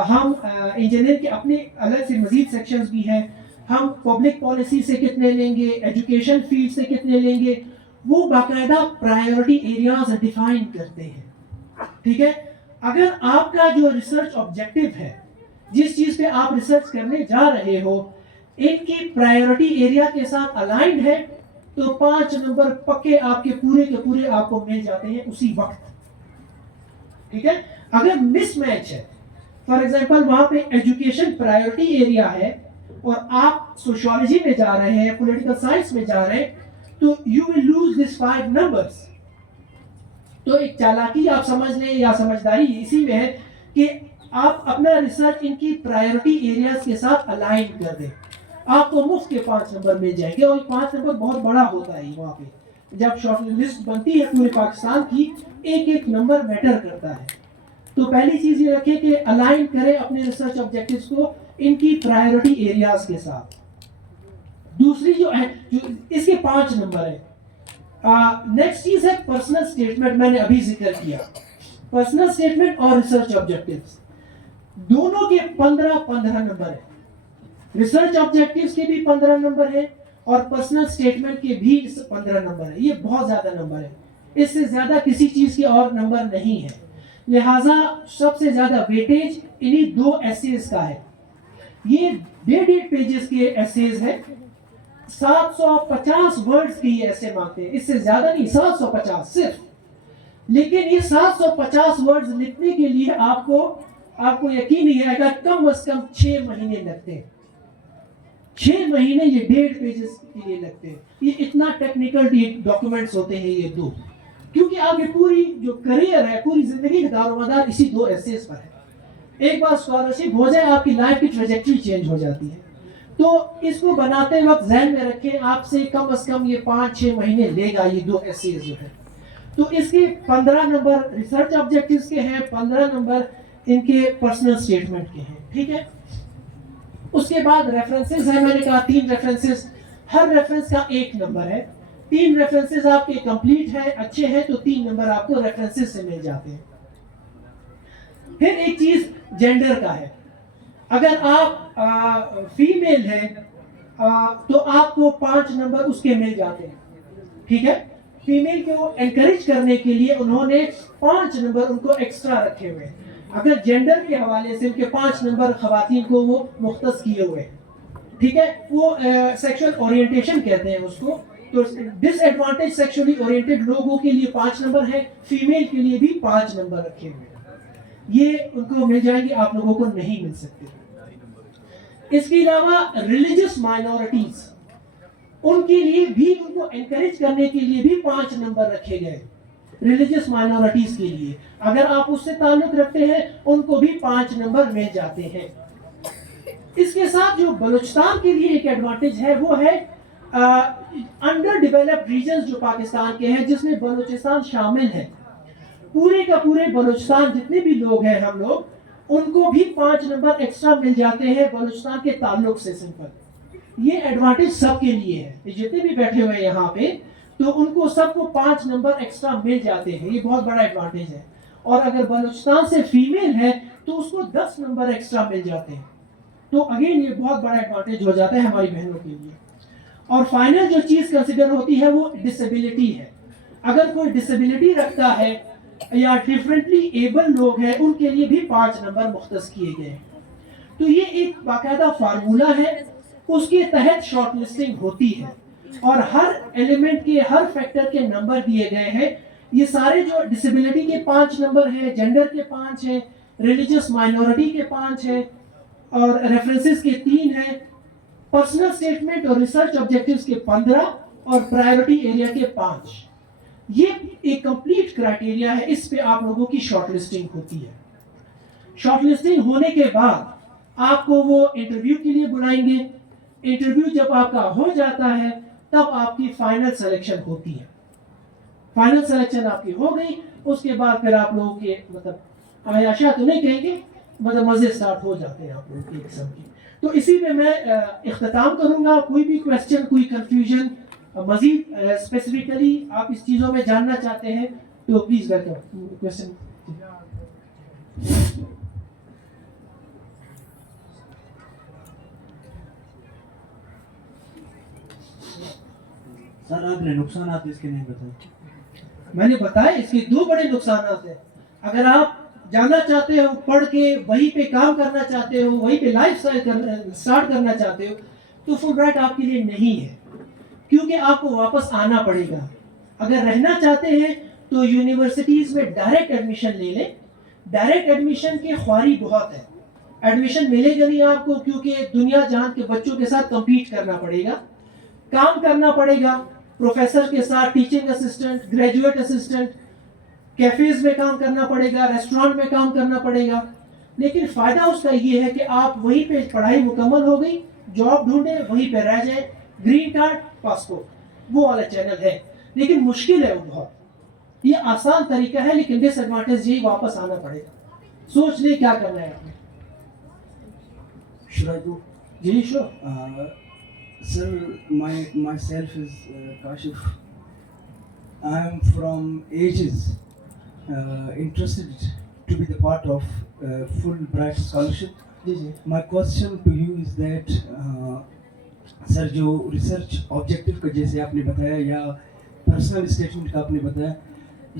ہم انجینئرنگ کے اپنے الگ سے مزید سیکشنز بھی ہیں, ہم پبلک پالیسی سے کتنے لیں گے, ایجوکیشن فیلڈ سے کتنے لیں گے, وہ باقاعدہ پرائیورٹی ایریاز ڈیفائن کرتے ہیں. ٹھیک ہے, اگر آپ کا جو ریسرچ آبجیکٹو ہے, جس چیز پہ آپ ریسرچ کرنے جا رہے ہو, ان کی پرائیورٹی ایریا کے ساتھ الائنڈ ہے تو 5 نمبر پکے آپ کے پورے آپ کو مل جاتے ہیں اسی وقت. ٹھیک ہے, اگر مس میچ ہے, فار ایگزامپل وہاں پہ ایجوکیشن پرائیورٹی ایریا ہے اور آپ سوشیولوجی میں جا رہے ہیں, پولیٹیکل سائنس میں جا رہے ہیں, تو you will lose this 5 numbers. تو ایک چالاکی آپ سمجھ لیں یا سمجھداری اسی میں ہے کہ آپ اپنا ریسرچ ان کی پرائیورٹی ایریاز کے ساتھ الائن کر دیں. آپ کو مفت کے 5 نمبر مل جائیں گے, اور 5 نمبر بہت بڑا ہوتا ہے. وہاں پہ جب شارٹ لسٹ بنتی ہے پورے پاکستان کی, ایک نمبر میٹر کرتا ہے. تو پہلی چیز یہ رکھیں کہ الائن کریں اپنے ریسرچ آبجیکٹیوز کو ان کی پرائیورٹی ایریاز کے ساتھ. دوسری جو ہے, جو اس کے 5 نمبر ہے. نیکسٹ چیز ہے پرسنل اسٹیٹمنٹ. میں نے ابھی ذکر کیا پرسنل اسٹیٹمنٹ اور ریسرچ آبجیکٹیوز دونوں کے 15 نمبر ہے. ریسرچ آبجیکٹیوز کے بھی 15 نمبر ہے اور پرسنل اسٹیٹمنٹ کے بھی 15 نمبر ہے. یہ بہت زیادہ نمبر ہے, اس سے زیادہ کسی چیز کے اور نمبر نہیں ہے. لہٰذا سب سے زیادہ ویٹیج انہی 2 ایسیز کا ہے. یہ 1.5 پیجز کے ایسیز ہے, 750 ورڈز کی یہ ایسے مانگتے ہیں, اس سے زیادہ نہیں, 750 صرف. لیکن یہ 750 ورڈز لکھنے کے لیے آپ کو یقین نہیں آئے گا کم از کم 6 مہینے لگتے ہیں. 6 مہینے یہ 1.5 پیجز کے لیے لگتے ہیں. یہ اتنا ٹیکنیکل ڈاکومنٹس ہوتے ہیں یہ 2, کیونکہ آپ کی پوری جو کریئر ہے, پوری زندگی کا دار و مدار اسی 2 ایسیز پر ہے. ایک بار اسکالرشپ ہو جائے آپ کی لائف کی ٹریجیکٹری چینج ہو جاتی ہے. تو اس کو بناتے وقت ذہن میں رکھیں آپ سے کم از کم یہ 5-6 مہینے لے گا یہ 2 ایسیز جو ہے. تو اس کے 15 نمبر ریسرچ آبجیکٹیوز کے ہیں, 15 نمبر ان کے پرسنل اسٹیٹمنٹ کے ہیں. ٹھیک ہے, اس کے بعد ریفرنسز ہیں. میں نے کہا 3 ریفرنسز, ہر ریفرنس کا 1 نمبر ہے. 3 ریفرنسز آپ کے کمپلیٹ ہیں, اچھے ہیں, تو 3 نمبر آپ کو ریفرنسز سے مل جاتے ہیں. پھر ایک چیز جینڈر کا ہے. اگر آپ فیمیل ہیں تو آپ کو 5 نمبر اس کے مل جاتے ہیں. ٹھیک ہے, فیمیل کو انکریج کرنے کے لیے انہوں نے 5 نمبر ان کو ایکسٹرا رکھے ہوئے ہیں. اگر جینڈر کے حوالے سے ان کے 5 نمبر خواتین کو وہ مختص کیے ہوئے ہیں. ٹھیک ہے, وہ سیکشل اورینٹیشن کہتے ہیں اس کو. تو ڈس ایڈوانٹیج سیکشولی اورینٹیڈ لوگوں کے لیے 5 نمبر ہے, فیمیل کے لیے بھی 5 نمبر رکھے ہوئے ہیں. یہ ان کو مل جائیں گے, آپ لوگوں کو نہیں مل سکتے. اس کے علاوہ ریلیجس مائنورٹیز, ان کے لیے بھی ان کو انکریج کرنے کے لیے بھی 5 نمبر رکھے گئے. ریلیجس مائنورٹیز کے لیے اگر آپ اس سے تعلق رکھتے ہیں ان کو بھی 5 نمبر مل جاتے ہیں. اس کے ساتھ جو بلوچستان کے لیے ایک ایڈوانٹیج ہے وہ ہے انڈر ڈیولپڈ ریجنز جو پاکستان کے ہیں, جس میں بلوچستان شامل ہے. پورے کا پورے بلوچستان جتنے بھی لوگ ہیں ہم لوگ, ان کو بھی 5 نمبر ایکسٹرا مل جاتے ہیں بلوچستان کے تعلق سے. سمپل یہ ایڈوانٹیج سب کے لیے ہے, جتنے بھی بیٹھے ہوئے ہیں یہاں پہ, تو ان کو سب کو 5 نمبر ایکسٹرا مل جاتے ہیں. یہ بہت بڑا ایڈوانٹیج ہے. اور اگر بلوچستان سے فیمیل ہے تو اس کو 10 نمبر ایکسٹرا مل جاتے ہیں. تو اگین یہ بہت بڑا ایڈوانٹیج ہو جاتا ہے ہماری بہنوں کے لیے. اور فائنل جو چیز کنسیڈر ہوتی ہے وہ ڈسیبلٹی ہے. اگر کوئی ڈسیبلٹی رکھتا ہے یا ڈفرینٹلی ایبل لوگ ہیں ان کے لیے بھی 5 نمبر مختص کیے گئے ہیں. تو یہ ایک باقاعدہ فارمولہ ہے, اس کے تحت شارٹ لسٹنگ ہوتی ہے اور ہر ایلیمنٹ کے ہر فیکٹر کے نمبر دیے گئے ہیں. یہ سارے جو ڈسیبلٹی کے 5 نمبر ہیں, جینڈر کے 5 ہیں, ریلیجس مائنورٹی کے 5 ہیں اور ریفرنسز کے 3 ہیں, پرسنل سٹیٹمنٹ اور ریسرچ آبجیکٹیوز کے 15 اور پرائیورٹی ایریا کے 5. یہ ایک کمپلیٹ کرائٹیریا ہے, اس پہ آپ لوگوں کی شارٹ لسٹنگ ہوتی ہے. شارٹ لسٹنگ ہونے کے بعد آپ کو وہ انٹرویو کے لیے بلائیں گے. انٹرویو جب آپ کا ہو جاتا ہے تب آپ کی فائنل سلیکشن ہوتی ہے. فائنل سلیکشن آپ کی ہو گئی, اس کے بعد پھر آپ لوگوں کے مطلب عیاشیاں تو نہیں کہیں گے, مطلب مزے سٹارٹ ہو جاتے ہیں آپ لوگوں کے قسم کی. تو اسی میں اختتام کروں گا. کوئی بھی کویسچن, کوئی کنفیوژن, مزید اسپیسیفکلی آپ اس چیزوں میں جاننا چاہتے ہیں تو پلیز ویلکم کویسچن. سر آپ نے نقصانات اس کے نہیں بتائے. میں نے بتایا اس کے 2 بڑے نقصانات ہیں. اگر آپ جاننا چاہتے ہو, پڑھ کے وہیں پہ کام کرنا چاہتے ہو, وہیں پہ لائف اسٹارٹ کرنا چاہتے ہو تو فل برائٹ آپ کے لیے نہیں ہے, کیونکہ آپ کو واپس آنا پڑے گا. اگر رہنا چاہتے ہیں تو یونیورسٹیز میں ڈائریکٹ ایڈمیشن لے لیں. ڈائریکٹ ایڈمیشن کی خواری بہت ہے, ایڈمیشن ملے گا نہیں آپ کو, کیونکہ دنیا جہان کے بچوں کے ساتھ کمپیٹ کرنا پڑے گا, کام کرنا پڑے گا پروفیسر کے ساتھ, teaching assistant, graduate assistant, cafes میں کام کرنا پڑے گا, ریسٹورانٹ میں کام کرنا پڑے گا. لیکن فائدہ اس کا یہ ہے کہ آپ وہیں پہ پڑھائی مکمل ہو گئی, جاب ڈھونڈیں, وہیں پہ رہ جائیں, گرین کارڈ, پاسپورٹ, وہ والا چینل ہے. لیکن مشکل ہے وہ بہت. یہ آسان طریقہ ہے لیکن ڈس ایڈوانٹیج یہی واپس آنا پڑے گا. سوچ لیں کیا کرنا ہے آپ نے. Should I go? G show. Sir, myself is Kashif. I am from ages interested to be the part of Fulbright scholarship. G G. My question to you is that سر جو ریسرچ آبجیکٹیو کا جیسے آپ نے بتایا یا personal statement کا آپ نے بتایا,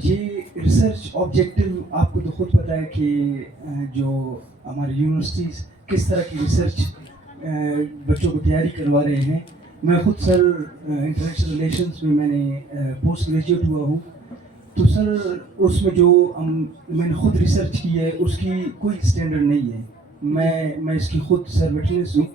یہ ریسرچ آبجیکٹیو آپ کو تو خود پتہ ہے کہ جو ہماری یونیورسٹیز کس طرح کی ریسرچ بچوں کو تیاری کروا رہے ہیں. میں خود سر انٹرنیشنل ریلیشنس میں نے پوسٹ گریجویٹ ہوا ہوں, تو سر اس میں جو میں نے خود ریسرچ کی ہے اس کی کوئی اسٹینڈرڈ نہیں ہے. میں اس کی خود سر وٹنس ہوں.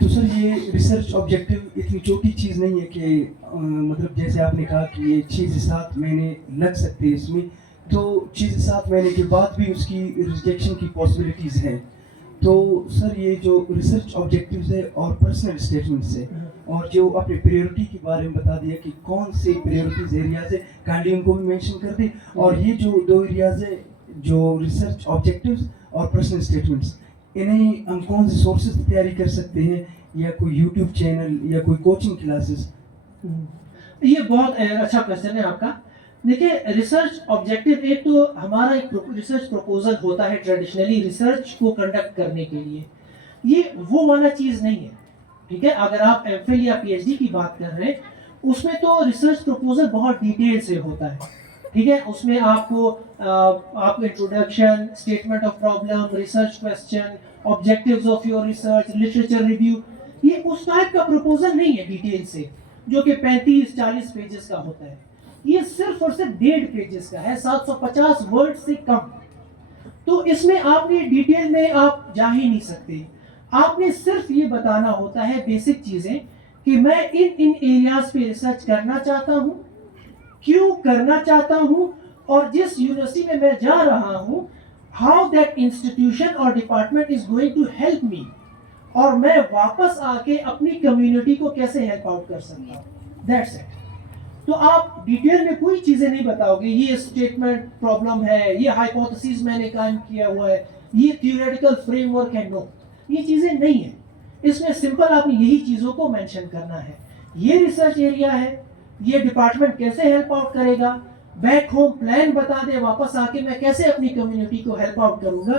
تو سر یہ ریسرچ آبجیکٹیو اتنی چھوٹی چیز نہیں ہے کہ مطلب جیسے آپ نے کہا کہ یہ 6 سے 7 مہینے لگ سکتے ہیں اس میں, تو 6 سے 7 مہینے کے بعد بھی اس کی ریجیکشن کی پاسبلٹیز ہیں. تو سر یہ جو ریسرچ آبجیکٹیوز ہے اور پرسنل اسٹیٹمنٹس ہے اور جو اپنے پریورٹی کے بارے میں بتا دیا کہ کون سے پریورٹیز ایریاز ہے, کائنڈلی ان کو بھی مینشن کر دیں. اور یہ جو 2 ایریاز ہے جو ریسرچ آبجیکٹیوز اور پرسنل اسٹیٹمنٹس, انہیں ہم کون سے سورسز تیاری کر سکتے ہیں, یا کوئی یوٹیوب چینل یا کوئی کوچنگ کلاسز؟ یہ بہت اچھا کویسچن ہے آپ کا. دیکھیے ریسرچ آبجیکٹیو ایک تو ہمارا ایک ریسرچ پروپوزل ہوتا ہے ٹریڈیشنلی ریسرچ کو کنڈکٹ کرنے کے لیے. یہ وہ والا چیز نہیں ہے, ٹھیک ہے. اگر آپ ایم فل یا پی ایچ ڈی کی بات کر رہے ہیں اس میں تو ریسرچ پروپوزل بہت ڈیٹیل سے ہوتا ہے, ٹھیک ہے. اس میں آپ کو introduction, statement of problem, research question, objectives of your research, literature review, یہ اس ٹائپ کا پروپوزل نہیں ہے ڈیٹیل سے جو کہ 35-40 پیجز کا ہوتا ہے. یہ صرف اور صرف 1.5 پیجز کا ہے, 750 ورڈ سے کم. تو اس میں آپ نے ڈیٹیل میں آپ جا ہی نہیں سکتے. آپ نے صرف یہ بتانا ہوتا ہے بیسک چیزیں کہ میں ان ایریاز پہ ریسرچ کرنا چاہتا ہوں, کیوں کرنا چاہتا ہوں, اور جس یونیورسٹی میں میں جا رہا ہوں ہاؤ دیٹ انسٹیٹیوشن اور department is going to help me, اور میں واپس آ کے اپنی کمیونٹی کو کیسے ہیلپ آؤٹ کر سکتا ہوں. That's it. تو آپ ڈیٹیل میں کوئی چیزیں نہیں بتاؤ گے یہ اسٹیٹمنٹ پرابلم ہے, یہ ہائپوتھیسز میں نے قائم کیا ہوا ہے, یہ تھیوریٹیکل فریم ورک ہے. نو, یہ چیزیں نہیں ہیں. اس میں سمپل آپ نے یہی چیزوں کو مینشن کرنا ہے. یہ ریسرچ ایریا ہے, یہ ڈپارٹمنٹ کیسے ہیلپ آؤٹ کرے گا, بیک ہوم پلان بتا دے, واپس آ کے میں کیسے اپنی کمیونٹی کو ہیلپ آؤٹ کروں گا.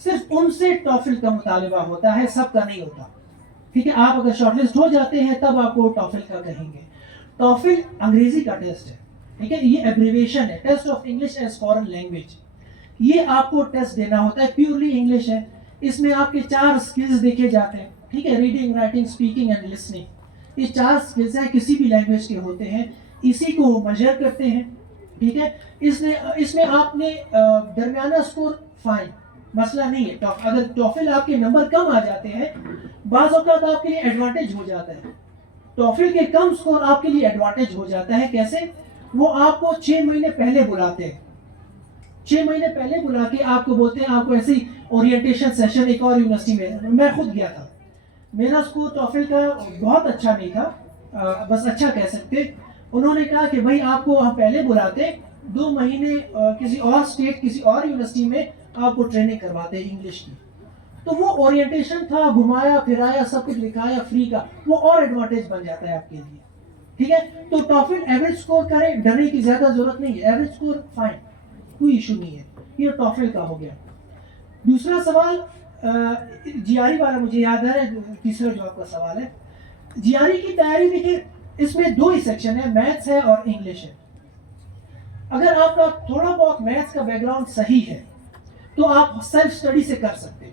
صرف ان سے ٹافل کا مطالبہ ہوتا ہے, سب کا نہیں ہوتا. ٹھیک ہے, آپ اگر شارٹ لسٹ ہو جاتے ہیں تب آپ کو ٹافل کا کہیں گے. ٹافل انگریزی کا ٹیسٹ ہے, ٹھیک ہے, یہ ایبریویشن ہے, test of English as foreign language. یہ آپ کو ٹیسٹ دینا ہوتا ہے, پیورلی انگلش ہے. اس میں آپ کے 4 اسکلز دیکھے جاتے ہیں, ٹھیک ہے, reading, writing, speaking and listening. یہ 4 اسکلز ہیں, کسی بھی لینگویج کے ہوتے ہیں, اسی کو وہ میجر کرتے ہیں. ٹھیک ہے, اس میں آپ نے درمیانہ اسکور فائن, مسئلہ نہیں ہے. اگر ٹافل آپ کے نمبر کم آ جاتے ہیں, بعض اوقات آپ کے لیے ایڈوانٹیج ہو جاتا ہے. ٹافل کے کم اسکور آپ کے لیے ایڈوانٹیج ہو جاتا ہے. کیسے؟ وہ آپ کو 6 مہینے پہلے بلاتے ہیں, 6 مہینے پہلے بلا کے آپ کو بولتے ہیں, آپ کو ایسے ہی اورینٹیشن سیشن ایک اور یونیورسٹی میں خود گیا تھا. میرا اسکور ٹافل کا بہت اچھا نہیں تھا, بس اچھا کہہ سکتے. انہوں نے کہا کہ بھائی آپ کو ہم پہلے بلاتے, 2 مہینے کسی اور اسٹیٹ, کسی اور یونیورسٹی میں آپ کو ٹریننگ کرواتے انگلش کی. تو وہ اورینٹیشن تھا, گھمایا پھرایا, سب کچھ لکھایا فری کا, وہ اور ایڈوانٹیج بن جاتا ہے آپ کے لیے. ٹھیک ہے, تو ٹافل ایوریج اسکور کریں, ڈرنے کی زیادہ ضرورت نہیں ہے, ایوریج اسکور فائن, کوئی ایشو نہیں ہے. یہ ٹافل کا ہو گیا. دوسرا سوال جی آر ای والا مجھے یاد ہے, تیسرا جو آپ کا سوال ہے, جی آر ای کی تیاری دیکھیے, اس میں 2 ہی سیکشن ہے, میتھس ہے اور انگلش ہے. اگر آپ کا تھوڑا بہت میتھس کا بیک گراؤنڈ صحیح ہے تو آپ سیلف اسٹڈی سے کر سکتے ہیں.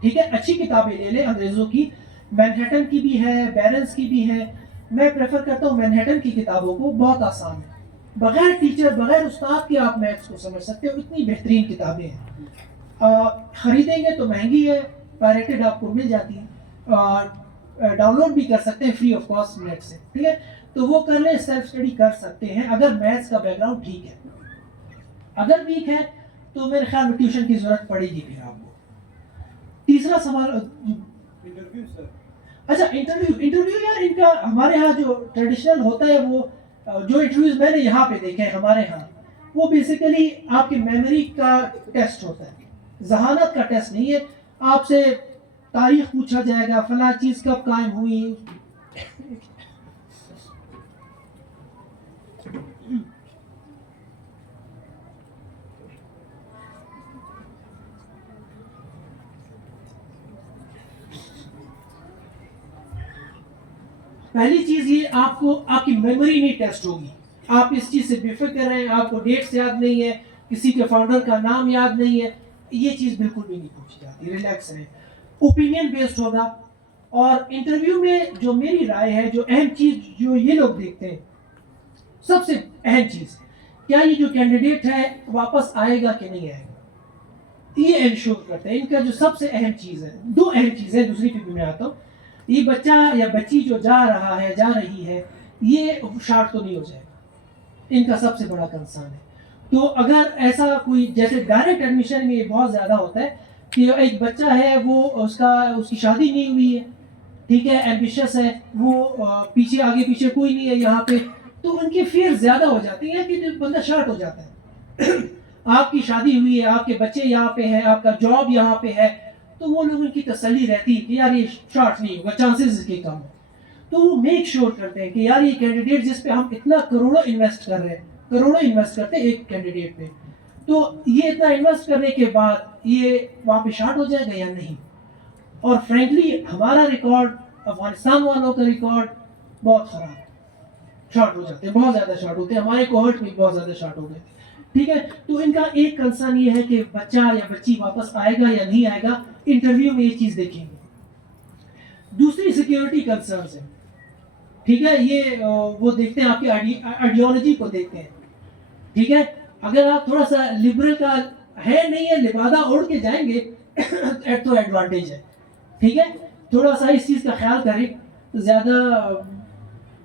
ٹھیک ہے, اچھی کتابیں لے لیں انگریزوں کی, مینہٹن کی بھی ہے, بیرنس کی بھی ہے. میں پریفر کرتا ہوں مینہٹن کی کتابوں کو, بہت آسان ہے, بغیر ٹیچر, بغیر استاد کے آپ میتھس کو سمجھ سکتے ہو, اتنی بہترین کتابیں ہیں. خریدیں گے تو مہنگی ہے, پائریٹڈ آپ کو مل جاتی ہے, ڈاؤن لوڈ بھی کر سکتے ہیں فری آف کاسٹ نیٹ سے. ٹھیک ہے, تو وہ کر لیں, سیلف اسٹڈی کر سکتے ہیں اگر میتھس کا بیک گراؤنڈ ٹھیک ہے. اگر ویک ہے تو میرے خیال میں ٹیوشن کی ضرورت پڑے گی پھر آپ کو. تیسرا سوال, انٹرویو سر. اچھا انٹرویو یار, ان کا ہمارے ہاں جو ٹریڈیشنل ہوتا ہے, وہ جو انٹرویوز میں نے یہاں پہ دیکھے ہیں ہمارے ہاں, وہ بیسیکلی آپ کی میموری کا ٹیسٹ ہوتا ہے, ذہانت کا ٹیسٹ نہیں ہے. آپ سے تاریخ پوچھا جائے گا, فلاں چیز کب قائم ہوئی. پہلی چیز یہ, آپ کو آپ کی میموری نہیں ٹیسٹ ہوگی. آپ اس چیز سے بے فکر ہیں, آپ کو ڈیٹس یاد نہیں ہے, کسی کے فاؤنڈر کا نام یاد نہیں ہے, یہ چیز بالکل بھی نہیں پوچھی جاتی. ریلیکس رہیں, اوپینین بیسڈ ہوگا. اور انٹرویو میں جو میری رائے ہے, جو اہم چیز جو یہ لوگ دیکھتے ہیں, سب سے اہم چیز, کیا یہ جو کینڈیڈیٹ ہے واپس آئے گا کہ نہیں آئے گا, یہ انشور کرتے ہیں. ان کا جو سب سے اہم چیز ہے, 2 اہم چیزیں, دوسری پہ بھی میں آتا ہوں. یہ بچہ یا بچی جو جا رہا ہے, جا رہی ہے, یہ شارٹ تو نہیں ہو جائے گا, ان کا سب سے بڑا کنسرن ہے. تو اگر ایسا کوئی, جیسے ڈائریکٹ ایڈمیشن میں یہ بہت زیادہ ہوتا ہے کہ ایک بچہ ہے, وہ اس کی شادی نہیں ہوئی ہے, ٹھیک ہے, ایمبیشس ہے, وہ پیچھے آگے پیچھے کوئی نہیں ہے یہاں پہ, تو ان کے فیئر زیادہ ہو جاتی ہیں کہ بندہ شارٹ ہو جاتا ہے. آپ کی شادی ہوئی ہے, آپ کے بچے یہاں پہ ہیں, آپ کا جاب یہاں پہ ہے, تو وہ لوگوں کی تسلی رہتی ہے کہ یار یہ شارٹ نہیں ہوگا, چانسز اس کے کم ہیں. تو وہ میک شیور کرتے ہیں کہ یار یہ کینڈیڈیٹ جس پہ ہم اتنا کروڑوں انویسٹ کر رہے ہیں, کروڑوں انویسٹ کرتے ہیں ایک کینڈیڈیٹ پہ, تو یہ اتنا انویسٹ کرنے کے بعد یہ وہاں پہ شارٹ ہو جائے گا یا نہیں. اور فرینکلی ہمارا ریکارڈ, افغانستان والوں کا ریکارڈ بہت خراب ہے, شارٹ ہو جاتے ہیں, بہت زیادہ شارٹ ہوتے ہیں. ہمارے کوہورٹ میں بہت زیادہ شارٹ ہو گئے. ٹھیک ہے, تو ان کا ایک کنسرن یہ ہے کہ بچہ یا بچی واپس آئے گا یا نہیں آئے گا, انٹرویو میں یہ چیز دیکھیں گے. دوسری سیکیورٹی کنسرنز ہیں, ٹھیک ہے, یہ وہ دیکھتے ہیں آپ کی آئیڈیالوجی کو دیکھتے ہیں. ٹھیک ہے, اگر آپ تھوڑا سا لبرل کا ہے نہیں ہے, لبادہ اوڑھ کے جائیں گے تو ایڈوانٹیج ہے. ٹھیک ہے, تھوڑا سا اس چیز کا خیال کریں, زیادہ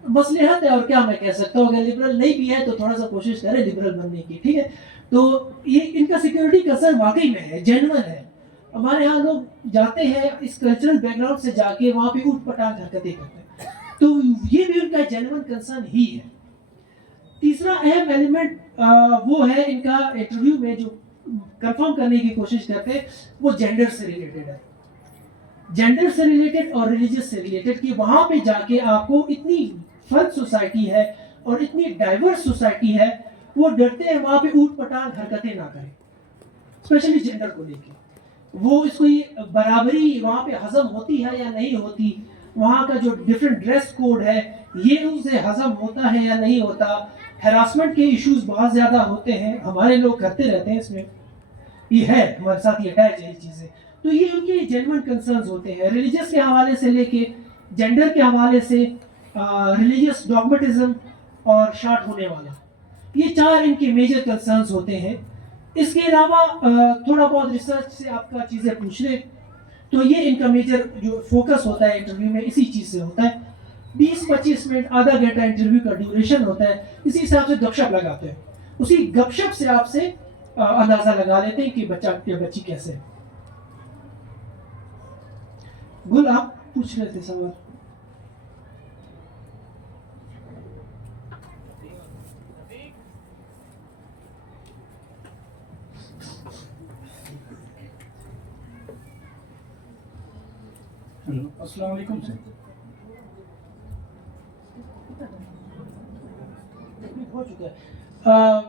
مصلحت ہے. اور کیا میں کہہ سکتا ہوں, اگر لبرل نہیں بھی ہے تو تھوڑا سا کوشش کریں لبرل بننے کی. ٹھیک ہے, تو یہ ان کا سیکیورٹی کنسرن واقعی میں ہے, جینوئن ہے. ہمارے ہاں لوگ جاتے ہیں اس کلچرل بیک گراؤنڈ سے جا کے وہاں پہ اوٹ پٹانگ حرکتیں کرتے ہیں, تو یہ بھی ان کا جینوئن کنسرن ہی ہے. تیسرا اہم ایلیمنٹ وہ ہے ان کا انٹرویو میں جو کنفرم کرنے کی کوشش کرتے ہیں, وہ جینڈر سے ریلیٹڈ ہے. جینڈر سے ریلیٹڈ اور ریلیجس سے ریلیٹڈ, کہ وہاں پہ جا کے آپ کو اتنی فرق سوسائٹی ہے اور اتنی ڈائیورس سوسائٹی ہے, وہ ڈرتے ہیں وہاں پہ اوٹ پٹانگ حرکتیں نہ کریں, اسپیشلی جینڈر کو لے کے. وہ اس کو یہ برابری وہاں پہ ہضم ہوتی ہے یا نہیں ہوتی, وہاں کا جو ڈفرینٹ ڈریس کوڈ ہے یہ ان سے ہضم ہوتا ہے یا نہیں ہوتا, ہراسمنٹ کے ایشوز بہت زیادہ ہوتے ہیں, ہمارے لوگ کرتے رہتے ہیں, اس میں یہ ہے ہمارے ساتھ یہ اٹیچ ہے یہ چیزیں, تو یہ ان کے جینوئن کنسرنز ہوتے ہیں, ریلیجس کے حوالے سے لے کے جینڈر کے حوالے سے, ریلیجس ڈاگمٹزم اور شارٹ ہونے والا, یہ 4 ان کے میجر کنسرنز ہوتے ہیں. اس کے علاوہ تھوڑا بہت ریسرچ سے آپ کا چیزیں پوچھ لیں تو یہ ان کا میجر جو فوکس ہوتا ہے انٹرویو میں اسی چیز سے ہوتا ہے. 20-25 منٹ آدھا گھنٹہ انٹرویو کا ڈیوریشن ہوتا ہے, اسی حساب سے گپ شپ لگاتے ہیں, اسی گپ شپ سے آپ سے اندازہ لگا لیتے ہیں کہ بچہ یا بچی کیسے ہے. گل آپ پوچھ رہے تھے سوال. السلام علیکم سر. ہو چکا ہے.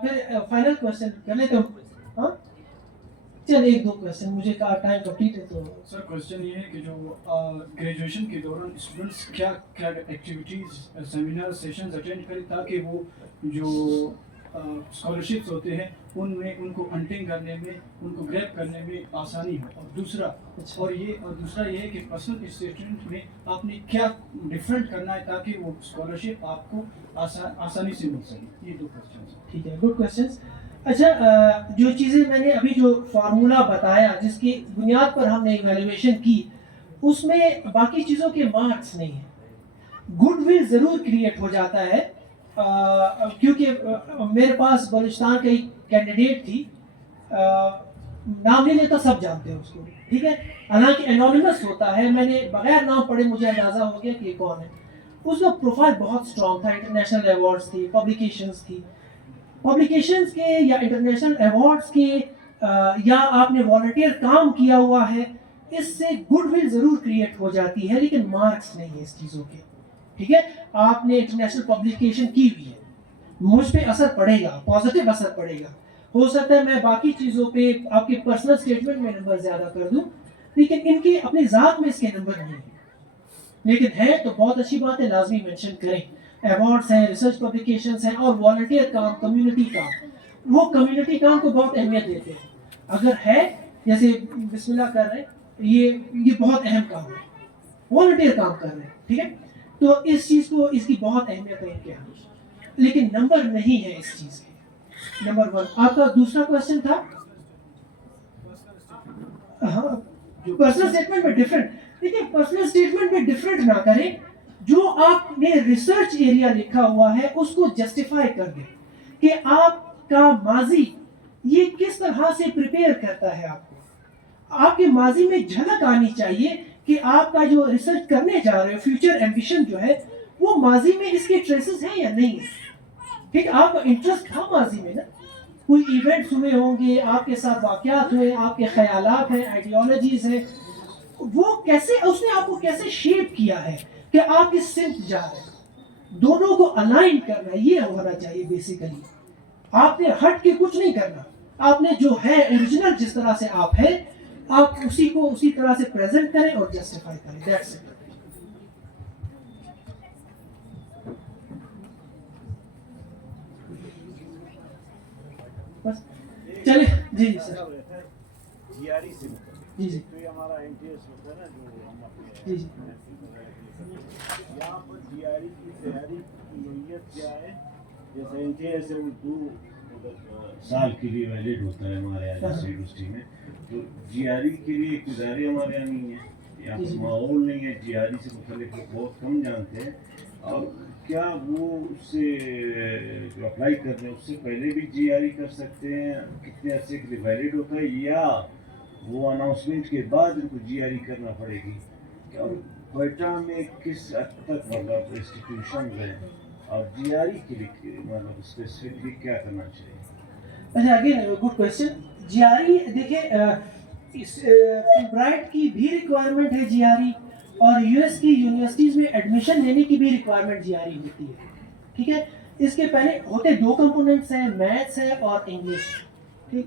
پھر فائنل کوشچن کر لیتے ہوں. ہاں چل 1-2 کوشچن, مجھے کہا ٹائم کمپلیٹ ہے تو. سر کوشچن یہ ہے کہ جو گریجویشن کے دوران اسٹوڈنٹس کیا کیا ایکٹیویٹیز سیمینار سیشنز اٹینڈ کریں تاکہ وہ جو اسکالرشپس ہوتے ہیں ان میں ان کو ہنٹنگ کرنے میں, ان کو گریب کرنے میں آسانی ہو. اور دوسرا یہ ہے کہ پرسنل اسٹیٹمنٹ میں آپ نے کیا ڈفرینٹ کرنا ہے تاکہ وہ اسکالرشپ آپ کو آسانی سے مل سکے. یہ 2 کوشچنس. ٹھیک ہے, گڈ کوشچنس. اچھا, جو چیزیں میں نے ابھی جو فارمولا بتایا جس کی بنیاد پر ہم نے ایویلویشن کی, اس میں باقی چیزوں کے مارکس نہیں ہیں. گڈ ول ضرور کریٹ ہو جاتا ہے, کیونکہ میرے پاس بلوچستان کا ایک کینڈیڈیٹ تھی, نام نہیں لیتا, سب جانتے ہیں اس کو, ٹھیک ہے, حالانکہ انونیمس ہوتا ہے, میں نے بغیر نام پڑھے مجھے اندازہ ہو گیا کہ یہ کون ہے. اس کا پروفائل بہت اسٹرانگ تھا, انٹرنیشنل ایوارڈس تھی, پبلیکیشنز تھی, پبلیکیشنز کے یا انٹرنیشنل ایوارڈس کے یا آپ نے والنٹیئر کام کیا ہوا ہے, اس سے گڈ ول ضرور کریٹ ہو جاتی ہے, لیکن مارکس نہیں ہے اس چیزوں کے. ٹھیک ہے, آپ نے انٹرنیشنل پبلیکیشن کی ہوئی ہے, مجھ پہ اثر پڑے گا, پازیٹیو اثر پڑے گا. ہو سکتا ہے میں باقی چیزوں پہ آپ کے پرسنل اسٹیٹمنٹ میں نمبر زیادہ کر دوں, لیکن ان کی اپنی ذات میں اس کے نمبر نہیں ہیں, لیکن ہے تو بہت اچھی بات ہے, لازمی مینشن کریں. ایوارڈس ہیں, ریسرچ پبلیکیشنز ہیں, اور والنٹیئر کام, کمیونٹی کام, وہ کمیونٹی کام کو بہت اہمیت دیتے ہیں. اگر ہے جیسے بسم اللہ کر رہے ہیں, یہ بہت اہم کام ہے, والنٹیئر کام کر رہے ہیں, ٹھیک ہے, تو اس چیز کو, اس کی بہت اہمیت ہے ان کے یہاں, لیکن نمبر نہیں ہے اس چیز کے. نمبر 1. آپ کا دوسرا کوشچن تھا ہاں پرسنل اسٹیٹمنٹ میں ڈفرینٹ. دیکھیں, پرسنل اسٹیٹمنٹ میں ڈفرینٹ نہ کریں, جو آپ نے ریسرچ ایریا لکھا ہوا ہے اس کو جسٹیفائی کر دیں کہ آپ کا ماضی یہ کس طرح سے پریپیئر کرتا ہے آپ کو. آپ کے ماضی میں جھلک آنی چاہیے کہ آپ کا جو ریسرچ کرنے جا رہے ہو, فیوچر ایمبیشن جو ہے, وہ ماضی میں اس کے ٹریسز ہیں یا نہیں ہے. ٹھیک, آپ کا انٹرسٹ تھا ماضی میں نا, کوئی ایونٹس ہوئے ہوں گے, آپ کے ساتھ واقعات ہوئے, آپ کے خیالات ہیں, آئیڈیالوجیز ہیں, وہ کیسے, اس نے آپ کو کیسے شیپ کیا ہے کہ آپ کس سمت جا رہے ہیں. دونوں کو الائن کرنا, یہ ہونا چاہیے بیسیکلی. آپ نے ہٹ کے کچھ نہیں کرنا, آپ نے جو ہے اوریجنل جس طرح سے آپ ہیں, آپ اسی کو اسی طرح سے پریزنٹ کریں اور جسٹیفائی کریں. That's it. بس چلے. جی جی سر. جیاری سے جی جی تو یہ ہمارا این ٹی ایس ہوتا ہے نا, جو ہم جی اپنے جی یہاں پر جیاری کی تیاری کی نوعیت کیا ہے. جیسے این ٹی ایس ہے وہ 2 سال کے لیے ویلڈ ہوتا ہے ہمارے یہاں یونیورسٹی میں, تو جی آر ای کے لیے ادارے ہمارے یہاں نہیں ہے, یہاں پر ماحول نہیں ہے, جی آر ای سے متعلق بہت کم جانتے ہیں. اور کیا وہ اس سے جو اپلائی کر رہے ہیں اس سے پہلے بھی جی آر ای کر سکتے ہیں, کتنے عرصے کے لیے ویلڈ ہوتا ہے, یا وہ اناؤنسمنٹ کے بعد ان کو جی آر ای کرنا پڑے گی. اور کوئٹہ میں کس حد تک مطلب انسٹیٹیوشنز ہیں, اور جی آر ای کے لیے مطلب اسپیسیفکلی کیا کرنا چاہیے. اچھا, اگین گڈ کوشچن. جی آر ای دیکھیں, برائٹ کی بھی ریکوائرمنٹ ہے جی آر ای, اور یو ایس کی یونیورسٹیز میں ایڈمیشن لینے کی بھی ریکوائرمنٹ جی آر ای ہوتی ہے. ٹھیک ہے, اس کے پہلے ہوتے 2 کمپوننٹس ہیں, میتھس ہے اور انگلش. ٹھیک,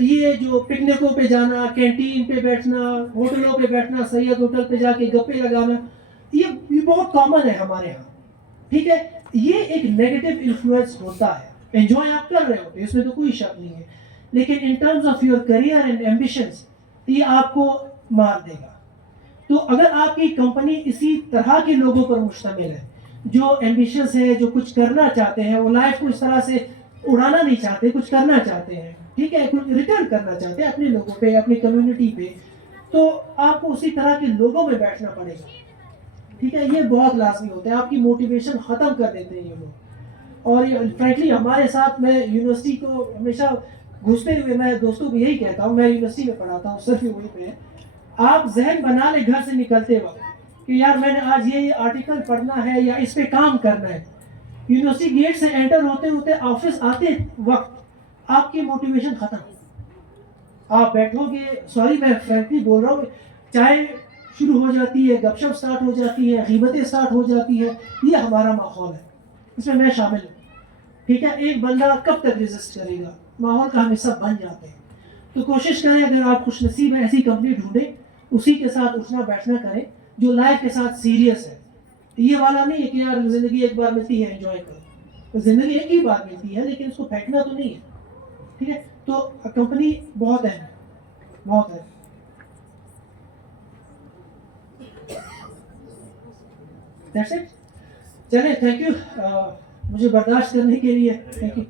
یہ جو پکنکوں پہ جانا, کینٹین پہ بیٹھنا, ہوٹلوں پہ بیٹھنا, سید ہوٹل پہ جا کے گپے لگانا, یہ بہت کامن ہے ہمارے ہاں, ٹھیک ہے. یہ ایک نیگیٹو انفلوئنس ہوتا ہے. انجوائے آپ کر رہے ہوتے ہیں, اس میں تو کوئی شک نہیں ہے, لیکن in terms of your career and ambitions یہ آپ کو مار دے گا. تو اگر آپ کی کمپنی اسی طرح کے لوگوں پر مشتمل ہے جو ایمبیشنس ہے, جو کچھ کرنا چاہتے ہیں, وہ لائف کو اس طرح سے اڑانا نہیں چاہتے, کچھ کرنا چاہتے ہیں, ٹھیک ہے, کچھ ریٹرن کرنا چاہتے ہیں اپنے لوگوں پہ, اپنی کمیونٹی پہ, تو آپ کو اسی طرح کے لوگوں میں بیٹھنا پڑے گا, ٹھیک ہے. یہ بہت لازمی ہوتا ہے, آپ کی موٹیویشن ختم کر دیتے ہیں یہ لوگ. اور فرینکلی ہمارے ساتھ, میں یونیورسٹی کو ہمیشہ گھستے ہوئے میں دوستوں کو یہی کہتا ہوں, میں یونیورسٹی میں پڑھاتا ہوں, صرف وہیں پہ ہے, آپ ذہن بنا لیں گھر سے نکلتے وقت کہ یار میں نے آج یہ آرٹیکل پڑھنا ہے یا اس پہ کام کرنا ہے. یونیورسٹی گیٹ سے انٹر ہوتے ہوتے آفس آتے وقت آپ کی موٹیویشن ختم. آپ بیٹھو گے, سوری میں فرینکلی بول رہا ہوں, چائے شروع ہو جاتی ہے, گپ شپ سٹارٹ ہو جاتی ہے, غیبتیں سٹارٹ ہو جاتی ہے. یہ ہمارا ماحول ہے, اس میں شامل ہوں, ٹھیک ہے. ایک بندہ کب تک ریزسٹ کرے گا, ماحول کا ہم حصہ بن جاتے ہیں. تو کوشش کریں, اگر آپ خوش نصیب ہیں ایسی کمپنی ڈھونڈیں, اسی کے ساتھ اٹھنا بیٹھنا کریں جو لائف کے ساتھ سیریس ہے. یہ والا نہیں ہے کہ یار زندگی ایک بار ملتی ہے, انجوائے کرو. زندگی ایک ہی بار ملتی ہے, لیکن اس کو پھینکنا تو نہیں ہے, ٹھیک ہے. تو کمپنی بہت اہم ہے, بہت ہے. That's it. چلیں, تھینک یو مجھے برداشت کرنے کے لیے, تھینک یو.